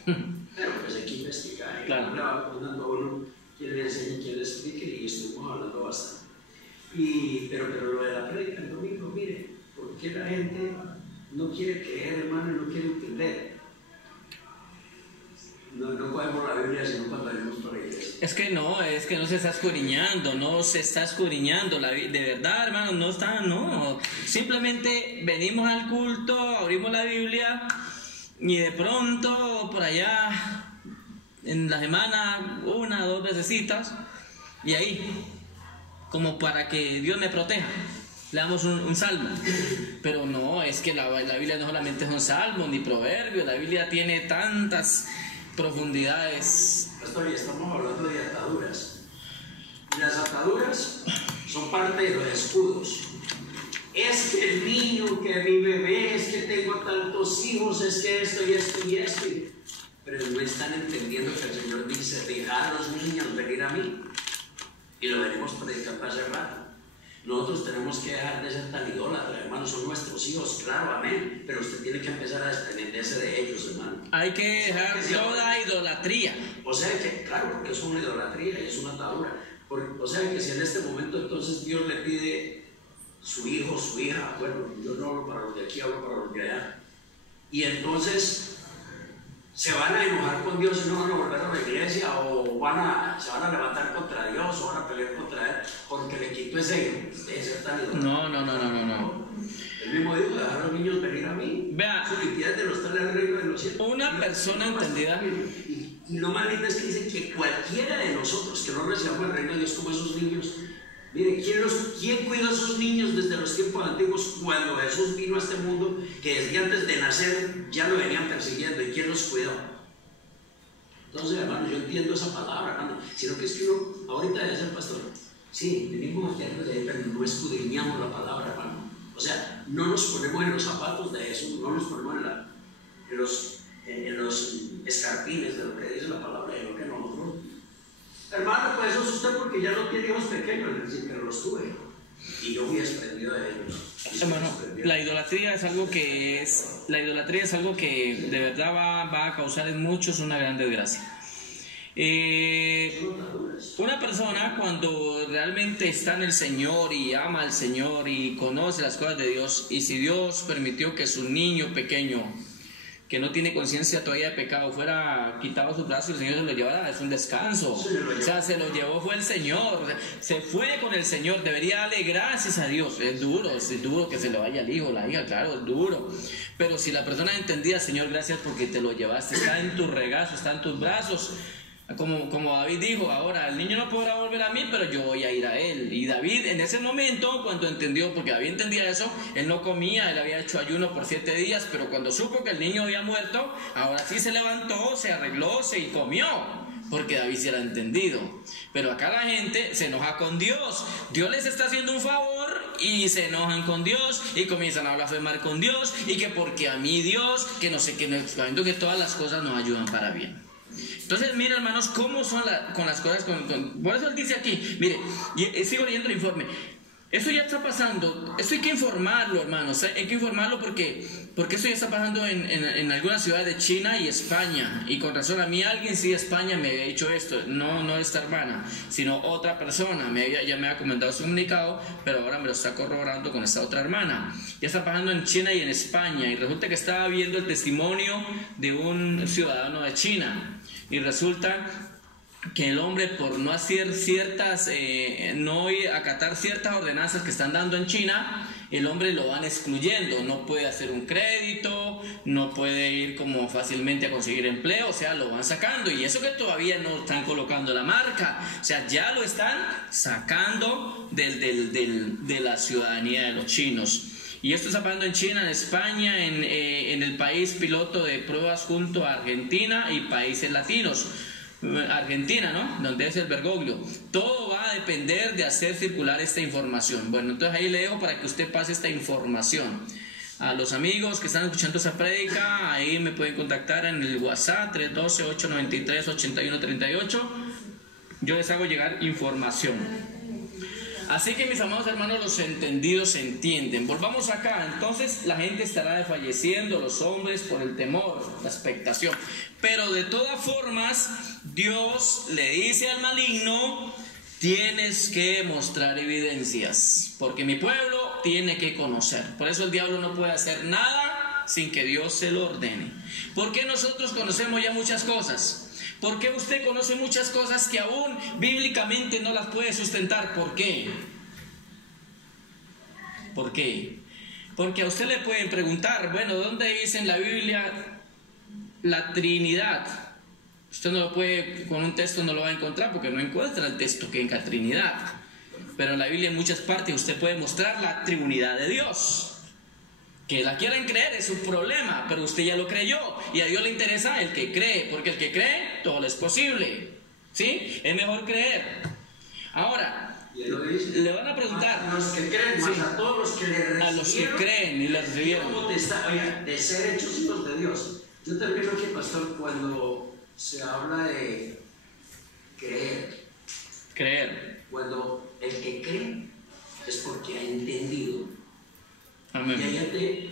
Pero pues hay que investigar. Y Claro. le va contando a uno quien le enseñe, quien le explique, y estuvimos hablando bastante. Pero lo de la prédica el domingo, mire, ¿por qué la gente no quiere creer, hermano, y no quiere entender? No cogemos la Biblia sino cuando venimos por la iglesia. Es que no se está escudriñando, de verdad, hermano, no está, no. Simplemente venimos al culto, abrimos la Biblia y de pronto por allá en la semana 1 o 2 vecesitas y ahí, como para que Dios me proteja, le damos un salmo. Pero no, es que la Biblia no solamente es un salmo ni proverbios, la Biblia tiene tantas profundidades. Pastor, y estamos hablando de ataduras. Y las ataduras son parte de los escudos. Es que el niño, que mi bebé, es que tengo tantos hijos, es que esto y esto y esto. Pero no están entendiendo que el Señor dice, dejad a los niños venir a mí. Y lo venimos predicando hace rato. Nosotros tenemos que dejar de ser tan idólatras, hermanos, son nuestros hijos, claro, amén. Pero usted tiene que empezar a desprenderse de ellos, hermano. Hay que dejar toda idolatría. O sea que, claro, porque es una idolatría y es una atadura. O sea que si en este momento entonces Dios le pide su hijo, su hija, bueno, yo no hablo para los de aquí, hablo para los de allá. Y entonces se van a enojar con Dios y no van a volver a la iglesia, o se van a levantar contra Dios, o van a pelear contra Él, porque le quitó ese hijo. Debe ser tan idólatra. No. El mismo dijo, dejar a los niños venir a mí. Vea, su limpieza de los tales del reino de los cielos. una persona entendida. Y lo más lindo es que dice que cualquiera de nosotros que no recibamos el reino de Dios como esos niños, mire, ¿quién cuidó a esos niños desde los tiempos antiguos cuando Jesús vino a este mundo, que desde antes de nacer ya lo venían persiguiendo? ¿Y quién los cuidó? Entonces, hermano, yo entiendo esa palabra, hermano, sino que es que uno, ahorita debe ser pastor. Sí, venimos ya de ahí, pero no escudriñamos la palabra, hermano. O sea, no nos ponemos en los zapatos de Jesús, no nos ponemos en los escarpines de lo que dice la palabra, de lo que nosotros. Hermano, pues eso es usted porque ya no tiene hijos pequeños, pero los tuve. Y yo fui desprendido de ellos. Hermano, la idolatría es algo que de verdad va a causar en muchos una gran desgracia. Una persona cuando realmente está en el Señor y ama al Señor y conoce las cosas de Dios, y si Dios permitió que su niño pequeño, que no tiene conciencia todavía de pecado, fuera quitado sus brazos y el Señor se lo llevara, es un descanso. O sea, se lo llevó fue el Señor, se fue con el Señor, debería darle gracias a Dios. Es duro que se le vaya el hijo, la hija, claro, es duro. Pero si la persona entendía, Señor, gracias porque te lo llevaste, está en tu regazo, está en tus brazos. Como David dijo, ahora el niño no podrá volver a mí, pero yo voy a ir a él. Y David en ese momento, cuando entendió, porque David entendía eso, él no comía, él había hecho ayuno por 7 días, pero cuando supo que el niño había muerto, ahora sí se levantó, se arregló, y comió, porque David sí era entendido. Pero acá la gente se enoja con Dios. Dios les está haciendo un favor y se enojan con Dios y comienzan a blasfemar con Dios, y que porque a mí Dios, que no sé qué, sabiendo que todas las cosas nos ayudan para bien. Entonces, mira, hermanos, cómo son con las cosas. Por eso él dice aquí, mire, y sigo leyendo el informe. Esto ya está pasando, esto hay que informarlo, hermanos, hay que informarlo porque esto ya está pasando en algunas ciudades de China y España. Y con razón, a mí alguien sí de España me había dicho esto, no esta hermana, sino otra persona, ya me ha comentado su comunicado, pero ahora me lo está corroborando con esta otra hermana. Ya está pasando en China y en España, y resulta que estaba viendo el testimonio de un ciudadano de China. Y resulta que el hombre, por no hacer no acatar ciertas ordenanzas que están dando en China, el hombre lo van excluyendo. No puede hacer un crédito, no puede ir como fácilmente a conseguir empleo, o sea, lo van sacando. Y eso que todavía no están colocando la marca, o sea, ya lo están sacando de la ciudadanía de los chinos. Y esto está pasando en China, en España, en el país piloto de pruebas junto a Argentina y países latinos. Argentina, ¿no? Donde es el Bergoglio. Todo va a depender de hacer circular esta información. Bueno, entonces ahí le dejo para que usted pase esta información a los amigos que están escuchando esa prédica. Ahí me pueden contactar en el WhatsApp 312-893-8138. Yo les hago llegar información. Así que, mis amados hermanos, los entendidos se entienden. Volvamos acá. Entonces la gente estará desfalleciendo, los hombres, por el temor, la expectación. Pero de todas formas, Dios le dice al maligno: tienes que mostrar evidencias, porque mi pueblo tiene que conocer. Por eso el diablo no puede hacer nada sin que Dios se lo ordene. ¿Por qué nosotros conocemos ya muchas cosas? ¿Por qué usted conoce muchas cosas que aún bíblicamente no las puede sustentar? ¿Por qué? ¿Por qué? Porque a usted le pueden preguntar, bueno, ¿dónde dice en la Biblia la Trinidad? Usted no lo puede, con un texto no lo va a encontrar porque no encuentra el texto que diga Trinidad. Pero en la Biblia en muchas partes usted puede mostrar la Trinidad de Dios. Que la quieran creer es un problema, pero usted ya lo creyó, y a Dios le interesa el que cree, porque el que cree, todo le es posible, ¿sí? Es mejor creer. Ahora, le van a preguntar a los que creen, más a todos los que le recibieron, a los que creen y le recibieron, de ser hechos hijos de Dios. Yo también creo que, pastor, cuando se habla de creer, cuando el que cree es porque ha entendido. Amén. Y hay gente,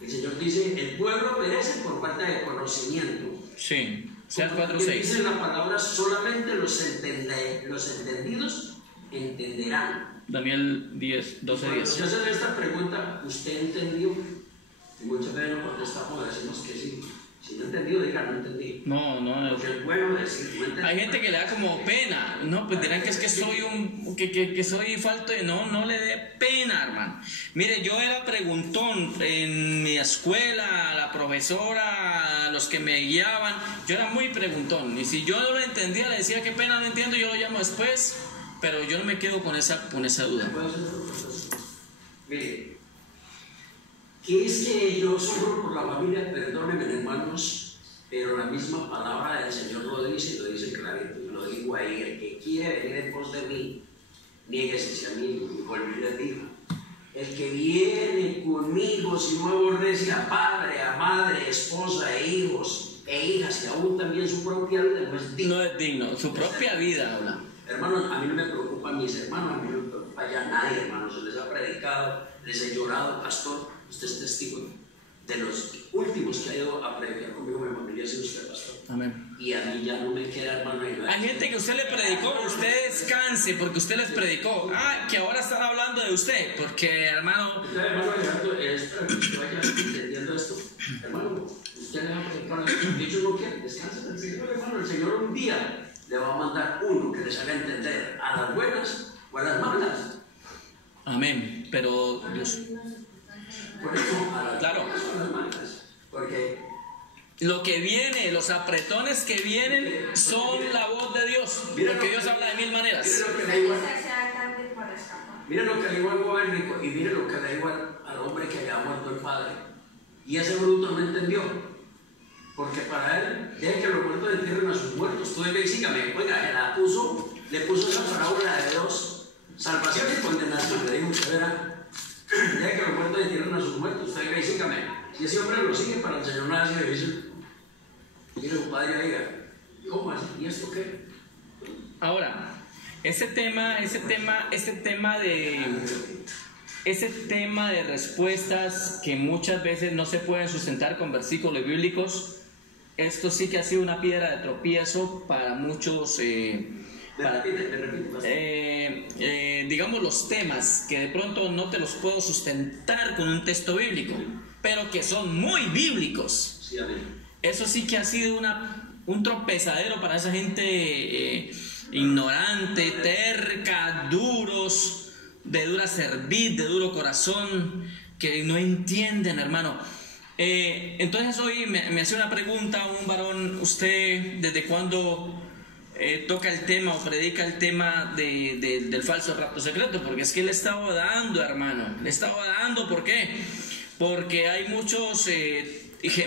el Señor dice, el pueblo perece por falta de conocimiento. Sí, Seas 4:6. Dice la palabra, solamente los entendidos entenderán. Daniel 10, 12, 10. Cuando se hace esta pregunta, ¿usted entendió? Y muchas veces no contestamos, decimos que sí. Si no entendió, diga, no entendí. No. Porque es bueno decir, no entendí. Hay gente que le da como pena. No, pues dirán que es que soy que soy falto de... No le dé pena, hermano. Mire, yo era preguntón en mi escuela, a la profesora, a los que me guiaban. Yo era muy preguntón. Y si yo no lo entendía, le decía, qué pena, no entiendo, yo lo llamo después. Pero yo no me quedo con esa duda. Mire, ¿qué es que yo sufro por la familia? Perdónenme, hermanos, pero la misma palabra del Señor lo dice clarito, y lo digo ahí: el que quiere venir en pos de mí, niéguese a mí. Y volví y les dijo: el que viene conmigo, si no aborrece a padre, a madre, esposa e hijos e hijas, y aún también su propia vida, no es digno. No es digno, su propia vida habla. Hermanos, a mí no me preocupan mis hermanos, a mí no me preocupa ya nadie, hermanos. Se les ha predicado, les he llorado, pastor. Usted es testigo de los últimos que ha ido a predicar conmigo. Mi familia ha sido usted, pastor. Amén. Y a mí ya no me queda, hermano. Hay gente que usted le predicó, usted descanse porque usted les predicó. Ah, que ahora están hablando de usted, porque hermano. Hermano, es para que usted vaya entendiendo esto. Hermano, usted le va a predicar. Dicho no quiere, descanse del Señor, hermano. El Señor un día le va a mandar uno que les haga entender a las buenas o a las malas. Amén. Pero Dios. Por eso, a las Claro. buenas o a las malas. Porque Lo que viene, los apretones que vienen son la voz de Dios. Porque Dios habla de mil maneras. miren lo que le digo, miren lo que le digo al joven rico, y miren lo que le digo al hombre que le ha muerto el padre. Y ese bruto no entendió. Porque para él, deje que los muertos entierren a sus muertos. Tú debes sígame. Oiga, le puso esa parábola de dos: salvación y condenación. Le dijo: usted verá, deje que los muertos entierren a sus muertos. Usted debe sígame. Si ese hombre lo sigue, para el Señor nada se le dice. Mire, su padre, oiga, ¿cómo así? ¿Y esto qué? Ahora, ese tema de respuestas que muchas veces no se pueden sustentar con versículos bíblicos, esto sí que ha sido una piedra de tropiezo para muchos, digamos, los temas que de pronto no te los puedo sustentar con un texto bíblico, pero que son muy bíblicos. Sí, amén. Eso sí que ha sido un tropezadero para esa gente ignorante, terca, duros, de dura cerviz, de duro corazón, que no entienden, hermano. Entonces hoy me hace una pregunta un varón: ¿usted desde cuándo toca el tema o predica el tema del falso rapto secreto? Porque es que le estaba dando, hermano, le estaba dando. ¿Por qué? Porque hay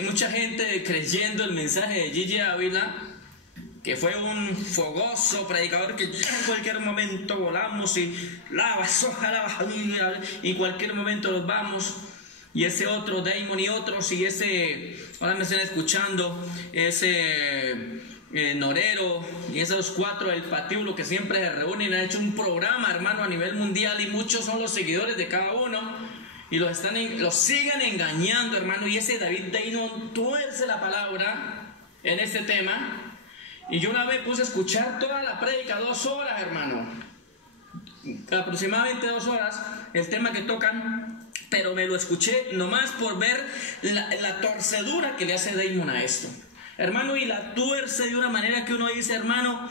mucha gente creyendo el mensaje de Gigi Ávila, que fue un fogoso predicador que en cualquier momento volamos y en cualquier momento nos vamos. Y ese otro Damon y otros, y ese, ahora me están escuchando, ese Norero y esos cuatro del patíbulo que siempre se reúnen, han hecho un programa, hermano, a nivel mundial, y muchos son los seguidores de cada uno. Y los siguen engañando, hermano. Y ese David Damon tuerce la palabra en este tema. Y yo una vez puse a escuchar toda la prédica, 2 horas, hermano. Aproximadamente 2 horas, el tema que tocan. Pero me lo escuché nomás por ver la torcedura que le hace Damon a esto. Hermano, y la tuerce de una manera que uno dice, hermano.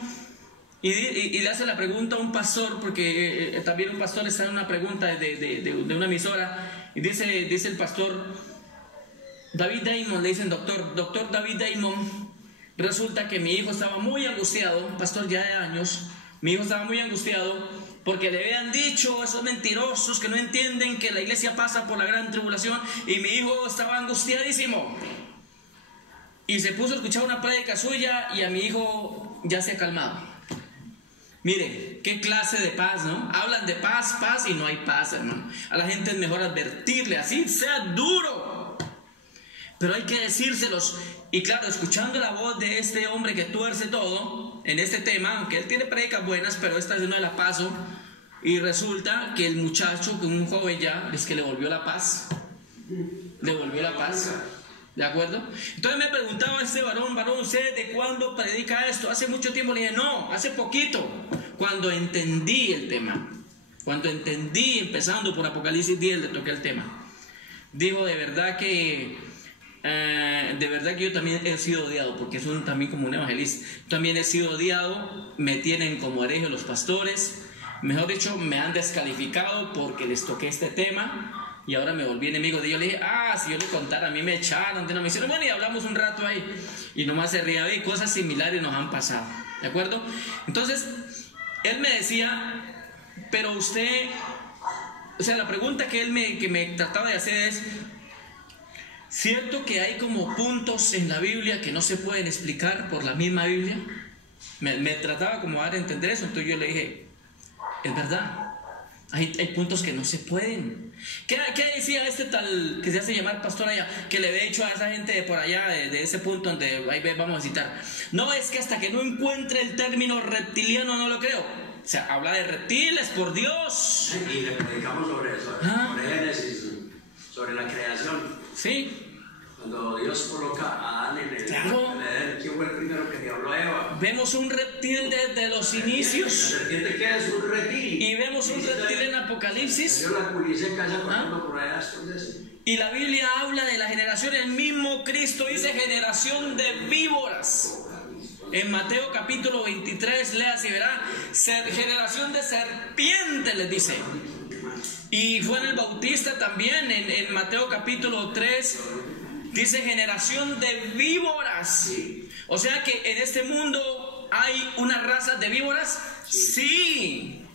Y le hace la pregunta a un pastor, porque también un pastor está en una pregunta de una emisora, y dice el pastor: David Damon, le dicen doctor David Damon, resulta que mi hijo estaba muy angustiado, pastor ya de años, mi hijo estaba muy angustiado porque le habían dicho esos mentirosos que no entienden que la iglesia pasa por la gran tribulación, y mi hijo estaba angustiadísimo. Y se puso a escuchar una prédica suya y a mi hijo ya se ha calmado. Mire, qué clase de paz, ¿no? Hablan de paz, y no hay paz, hermano. A la gente es mejor advertirle, así sea duro, pero hay que decírselos. Y claro, escuchando la voz de este hombre que tuerce todo en este tema, aunque él tiene prédicas buenas, pero esta no la paso. Y resulta que el muchacho, que un joven ya, es que le volvió la paz. Le volvió la paz. ¿De acuerdo? Entonces me preguntaba este varón, ¿usted de cuándo predica esto? Hace mucho tiempo. Le dije, no, hace poquito, cuando entendí el tema. Cuando entendí, empezando por Apocalipsis 10, le toqué el tema. Digo, de verdad que yo también he sido odiado, porque soy también como un evangelista. También he sido odiado, me tienen como hereje los pastores. Mejor dicho, me han descalificado porque les toqué este tema. Y ahora me volví enemigo de ellos. Le dije, si yo le contara, a mí me echaron, me hicieron, bueno, y hablamos un rato ahí. Y nomás se ría, y cosas similares nos han pasado. ¿De acuerdo? Entonces, él me decía, pero usted, o sea, la pregunta que me trataba de hacer es, ¿cierto que hay como puntos en la Biblia que no se pueden explicar por la misma Biblia? Me trataba como de dar a entender eso, entonces yo le dije, es verdad, hay puntos que no se pueden. ¿Qué decía este tal que se hace llamar pastor allá? Que le había dicho a esa gente de por allá, de ese punto donde ahí vamos a citar. No, es que hasta que no encuentre el término reptiliano no lo creo. O sea, habla de reptiles, por Dios. Y le predicamos sobre eso, sobre Génesis, sobre la creación. Sí. Cuando Dios coloca a Adán en el Edén, ¿quién fue el primero que le habló a Eva? Vemos un reptil desde los inicios. ¿La serpiente qué es? Un reptil. Y vemos un reptil en Apocalipsis. Yo la culiseca ya cortando por allá. Y la Biblia habla de la generación, el mismo Cristo dice generación de víboras. En Mateo capítulo 23, leas y verá, generación de serpientes les dice. Y fue en el Bautista también, en Mateo capítulo 3, dice generación de víboras. O sea que en este mundo hay una raza de víboras. Sí.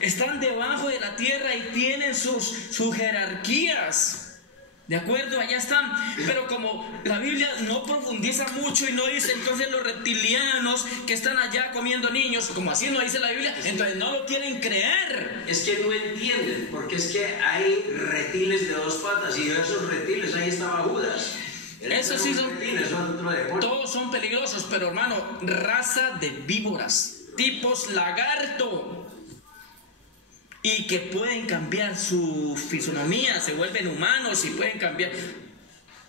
Están debajo de la tierra y tienen sus jerarquías. ¿De acuerdo? Allá están. Pero como la Biblia no profundiza mucho y no dice entonces los reptilianos que están allá comiendo niños, como así no dice la Biblia, entonces no lo quieren creer. Es que no entienden, porque es que hay reptiles de dos patas y de esos reptiles ahí estaba Judas. Esos sí son reptiles, todos son peligrosos, pero hermano, raza de víboras, tipos lagarto. Y que pueden cambiar su fisonomía, se vuelven humanos y pueden cambiar.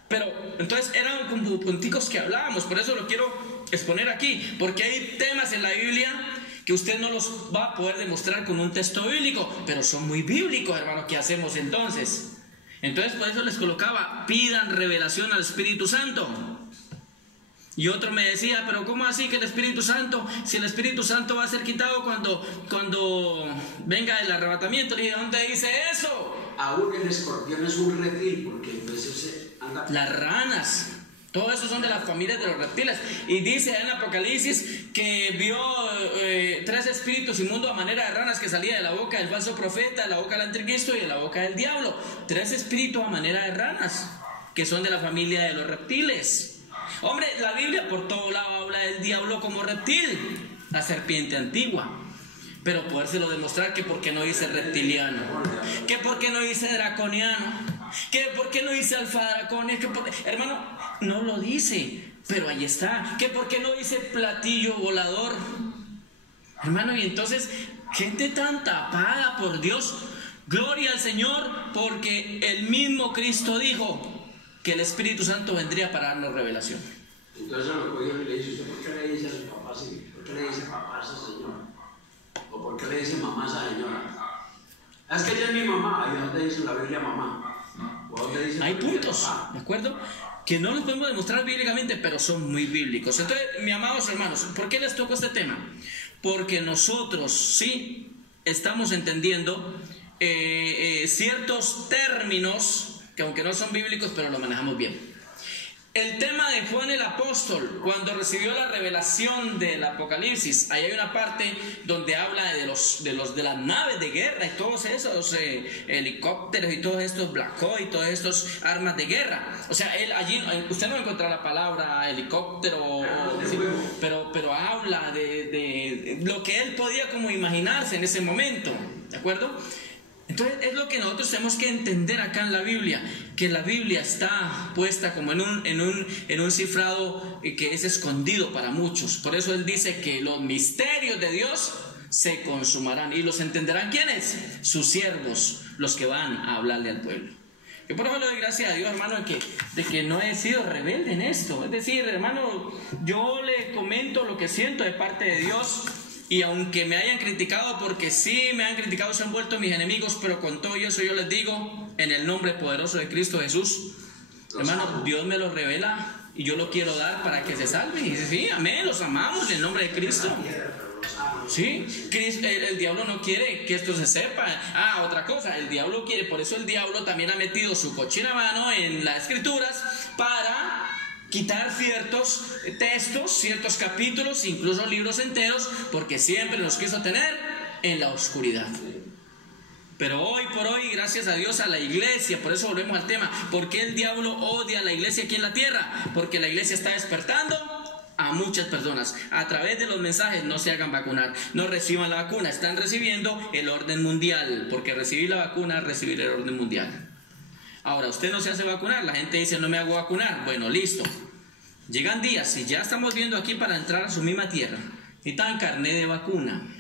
Pero entonces eran como punticos que hablábamos, por eso lo quiero exponer aquí, porque hay temas en la Biblia que usted no los va a poder demostrar con un texto bíblico, pero son muy bíblicos, hermano. ¿Qué hacemos entonces? Entonces por eso les colocaba, pidan revelación al Espíritu Santo. Y otro me decía, pero ¿cómo así que el Espíritu Santo, si el Espíritu Santo va a ser quitado cuando venga el arrebatamiento? Le dije, ¿dónde dice eso? Aún el escorpión es un reptil, porque entonces anda... Las ranas, todo eso son de las familias de los reptiles. Y dice en Apocalipsis que vio 3 espíritus inmundos a manera de ranas que salía de la boca del falso profeta, de la boca del anticristo y de la boca del diablo. 3 espíritus a manera de ranas, que son de la familia de los reptiles. Hombre, la Biblia por todo lado habla del diablo como reptil, la serpiente antigua. Pero podérselo demostrar que por qué no dice reptiliano, que por qué no dice draconiano, que por qué no dice alfa dracones, hermano, no lo dice, pero ahí está. Que por qué no dice platillo volador, hermano. Y entonces, gente tan tapada por Dios, gloria al Señor, porque el mismo Cristo dijo que el Espíritu Santo vendría para darnos revelación. Entonces lo cogió y le dice, ¿usted por qué le dice a su papá así? ¿Por qué le dice papá a esa señora? ¿O por qué le dice mamá a esa señora? Es que ella es mi mamá. ¿Y dónde dice en la Biblia mamá? ¿O dónde dice hay puntos, ¿de acuerdo? Que no los podemos demostrar bíblicamente, pero son muy bíblicos. Entonces, mis amados hermanos, ¿por qué les toco este tema? Porque nosotros sí estamos entendiendo ciertos términos que aunque no son bíblicos, pero lo manejamos bien. El tema de Juan el apóstol, cuando recibió la revelación del Apocalipsis, ahí hay una parte donde habla de las naves de guerra y todos esos helicópteros y todos estos Black Hawk y todas estas armas de guerra. O sea, él allí, usted no va a encontrar la palabra helicóptero, ¿sí? pero habla de lo que él podía como imaginarse en ese momento, ¿de acuerdo? Entonces es lo que nosotros tenemos que entender acá en la Biblia, que la Biblia está puesta como en un cifrado que es escondido para muchos. Por eso él dice que los misterios de Dios se consumarán y los entenderán ¿quiénes? Sus siervos, los que van a hablarle al pueblo. Yo por eso le doy gracias a Dios, hermano, de que no he sido rebelde en esto. Es decir, hermano, yo le comento lo que siento de parte de Dios. Y aunque me hayan criticado, porque sí me han criticado, se han vuelto mis enemigos, pero con todo eso yo les digo, en el nombre poderoso de Cristo Jesús, hermano, Dios me lo revela y yo lo quiero dar para que se salven. Y dice, sí, amén, los amamos en el nombre de Cristo. Sí, el diablo no quiere que esto se sepa. Otra cosa, el diablo quiere, por eso el diablo también ha metido su cochina mano en las escrituras para quitar ciertos textos, ciertos capítulos, incluso libros enteros, porque siempre los quiso tener en la oscuridad. Pero hoy por hoy, gracias a Dios, a la iglesia, por eso volvemos al tema, ¿por qué el diablo odia a la iglesia aquí en la tierra? Porque la iglesia está despertando a muchas personas. A través de los mensajes: no se hagan vacunar, no reciban la vacuna. Están recibiendo el orden mundial, porque recibir la vacuna es recibir el orden mundial. Ahora, usted no se hace vacunar, la gente dice: no me hago vacunar. Bueno, listo. Llegan días, y ya estamos viendo aquí para entrar a su misma tierra, necesitan carnet de vacuna,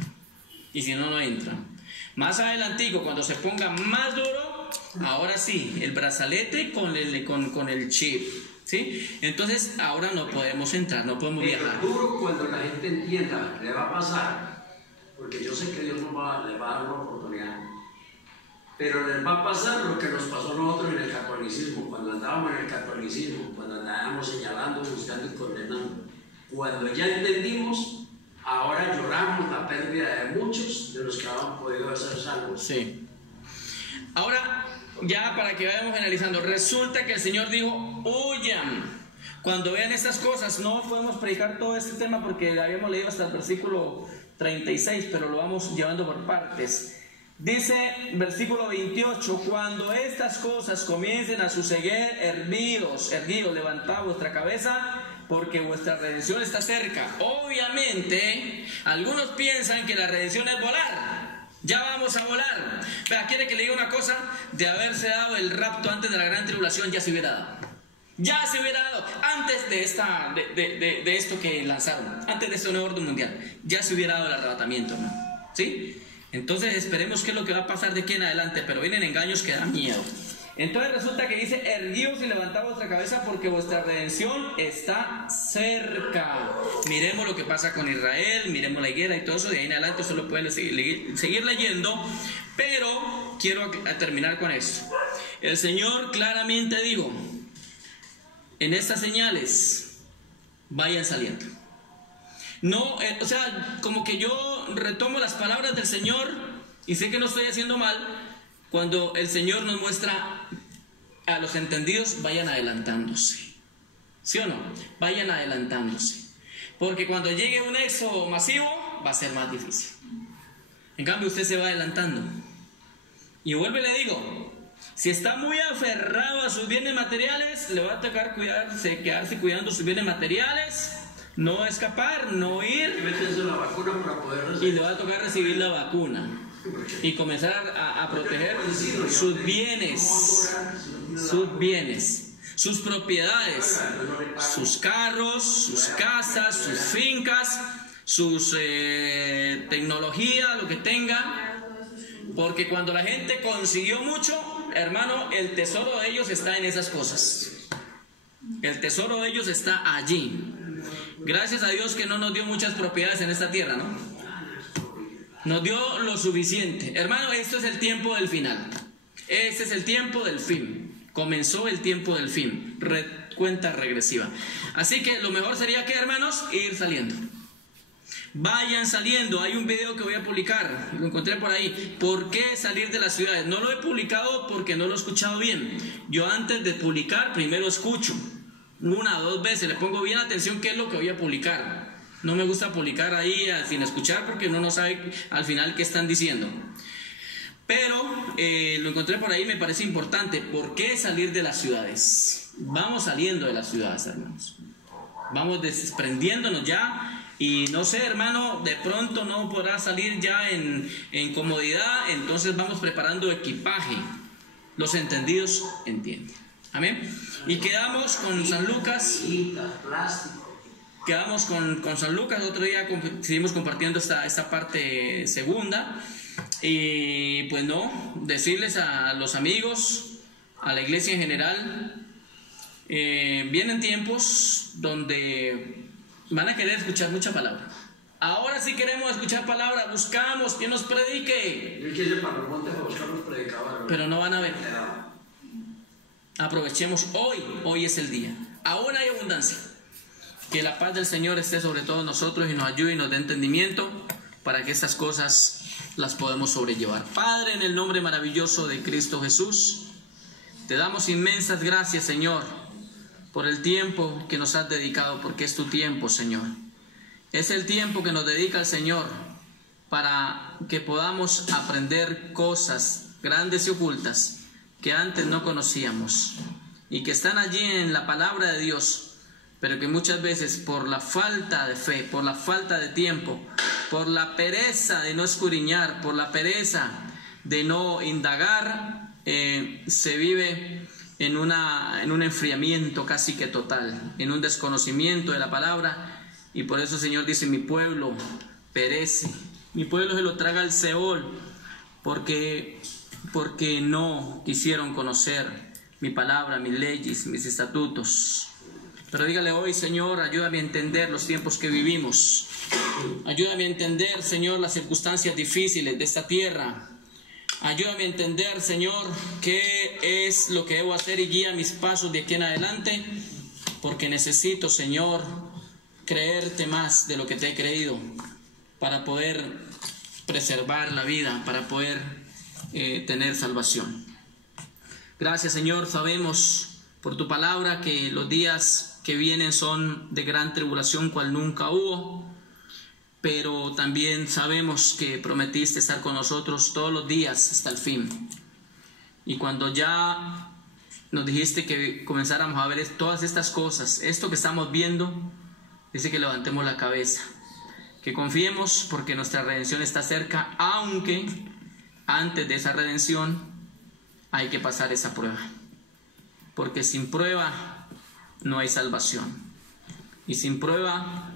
y si no, no entran. Más adelantico, cuando se ponga más duro, ahora sí, el brazalete con el chip, ¿sí? Entonces, ahora no podemos entrar, no podemos viajar. Pero duro cuando la gente entienda, le va a pasar, porque yo sé que Dios les va a dar una oportunidad. Pero les va a pasar lo que nos pasó a nosotros en el catolicismo, cuando andábamos en el catolicismo, cuando andábamos señalando, buscando y condenando. Cuando ya entendimos, ahora lloramos la pérdida de muchos de los que habían podido ser salvos. Sí. Ahora, ya para que vayamos analizando, resulta que el Señor dijo: huyan. Cuando vean estas cosas, no podemos predicar todo este tema porque habíamos leído hasta el versículo 36, pero lo vamos llevando por partes. Dice, versículo 28, cuando estas cosas comiencen a suceder, erguidos, levantad vuestra cabeza, porque vuestra redención está cerca. Obviamente, algunos piensan que la redención es volar. Ya vamos a volar. Pero quiere que le diga una cosa: de haberse dado el rapto antes de la gran tribulación, ya se hubiera dado. Ya se hubiera dado antes de esto que lanzaron, antes de este nuevo orden mundial. Ya se hubiera dado el arrebatamiento, ¿no? ¿Sí? Entonces esperemos qué es lo que va a pasar de aquí en adelante, pero vienen engaños que dan miedo. Entonces resulta que dice: erguíos y levantad vuestra cabeza, porque vuestra redención está cerca. Miremos lo que pasa con Israel, miremos la higuera y todo eso. De ahí en adelante usted lo puede seguir leyendo, pero quiero terminar con esto. El Señor claramente dijo: en estas señales vayan saliendo. No, o sea, como que yo retomo las palabras del Señor, y sé que no estoy haciendo mal cuando el Señor nos muestra a los entendidos: vayan adelantándose. ¿Sí o no? Vayan adelantándose. Porque cuando llegue un éxodo masivo va a ser más difícil. En cambio, usted se va adelantando. Y vuelvo y le digo: si está muy aferrado a sus bienes materiales, le va a tocar quedarse cuidando sus bienes materiales, no escapar, no ir, La vacuna para poder y le va a tocar recibir la vacuna y comenzar a proteger sus bienes, sus propiedades, sus carros, sus casas, sus fincas, sus tecnología, lo que tenga. Porque cuando la gente consiguió mucho, hermano, el tesoro de ellos está en esas cosas. El tesoro de ellos está allí. Gracias a Dios que no nos dio muchas propiedades en esta tierra, ¿no? Nos dio lo suficiente. Hermano, esto es el tiempo del final. Este es el tiempo del fin. Comenzó el tiempo del fin. Cuenta regresiva. Así que lo mejor sería que, hermanos, ir saliendo. Vayan saliendo. Hay un video que voy a publicar, lo encontré por ahí. ¿Por qué salir de las ciudades? No lo he publicado porque no lo he escuchado bien. Yo antes de publicar primero escucho 1 o 2 veces, le pongo bien atención qué es lo que voy a publicar. No me gusta publicar ahí sin escuchar porque uno no sabe al final qué están diciendo. Pero lo encontré por ahí, me parece importante. ¿Por qué salir de las ciudades? Vamos saliendo de las ciudades, hermanos. Vamos desprendiéndonos ya. Y no sé, hermano, de pronto no podrá salir ya en comodidad. Entonces vamos preparando equipaje. Los entendidos entienden. Amén. Y quedamos con San Lucas. Quedamos con San Lucas. Otro día seguimos compartiendo esta parte segunda. Y pues no, decirles a los amigos, a la iglesia en general, vienen tiempos donde van a querer escuchar mucha palabra. Ahora sí queremos escuchar palabra, buscamos quien nos predique. Pero no van a ver. Aprovechemos hoy es el día. Aún hay abundancia. Que la paz del Señor esté sobre todos nosotros y nos ayude y nos dé entendimiento para que estas cosas las podamos sobrellevar. Padre, en el nombre maravilloso de Cristo Jesús, te damos inmensas gracias, Señor, por el tiempo que nos has dedicado, porque es tu tiempo, Señor. Es el tiempo que nos dedica el Señor para que podamos aprender cosas grandes y ocultas, que antes no conocíamos y que están allí en la palabra de Dios, pero que muchas veces por la falta de fe, por la falta de tiempo, por la pereza de no escudriñar, por la pereza de no indagar, se vive en un enfriamiento casi que total, en un desconocimiento de la palabra. Y por eso el Señor dice: mi pueblo perece, mi pueblo se lo traga al Seol, porque no quisieron conocer mi palabra, mis leyes, mis estatutos. Pero dígale hoy: Señor, ayúdame a entender los tiempos que vivimos. Ayúdame a entender, Señor, las circunstancias difíciles de esta tierra. Ayúdame a entender, Señor, qué es lo que debo hacer y guía mis pasos de aquí en adelante, porque necesito, Señor, creerte más de lo que te he creído para poder preservar la vida, para poder tener salvación. Gracias, Señor. Sabemos por tu palabra que los días que vienen son de gran tribulación, cual nunca hubo, pero también sabemos que prometiste estar con nosotros todos los días hasta el fin. Y cuando ya nos dijiste que comenzáramos a ver todas estas cosas, esto que estamos viendo, dice que levantemos la cabeza, que confiemos porque nuestra redención está cerca, aunque antes de esa redención hay que pasar esa prueba, porque sin prueba no hay salvación, y sin prueba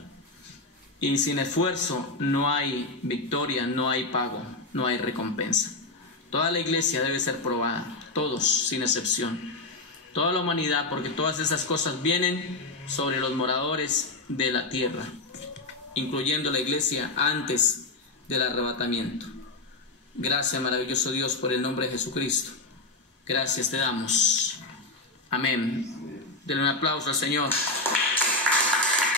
y sin esfuerzo no hay victoria, no hay pago, no hay recompensa. Toda la iglesia debe ser probada, todos sin excepción, toda la humanidad, porque todas esas cosas vienen sobre los moradores de la tierra, incluyendo la iglesia antes del arrebatamiento. Gracias, maravilloso Dios, por el nombre de Jesucristo. Gracias te damos. Amén. Denle un aplauso al Señor.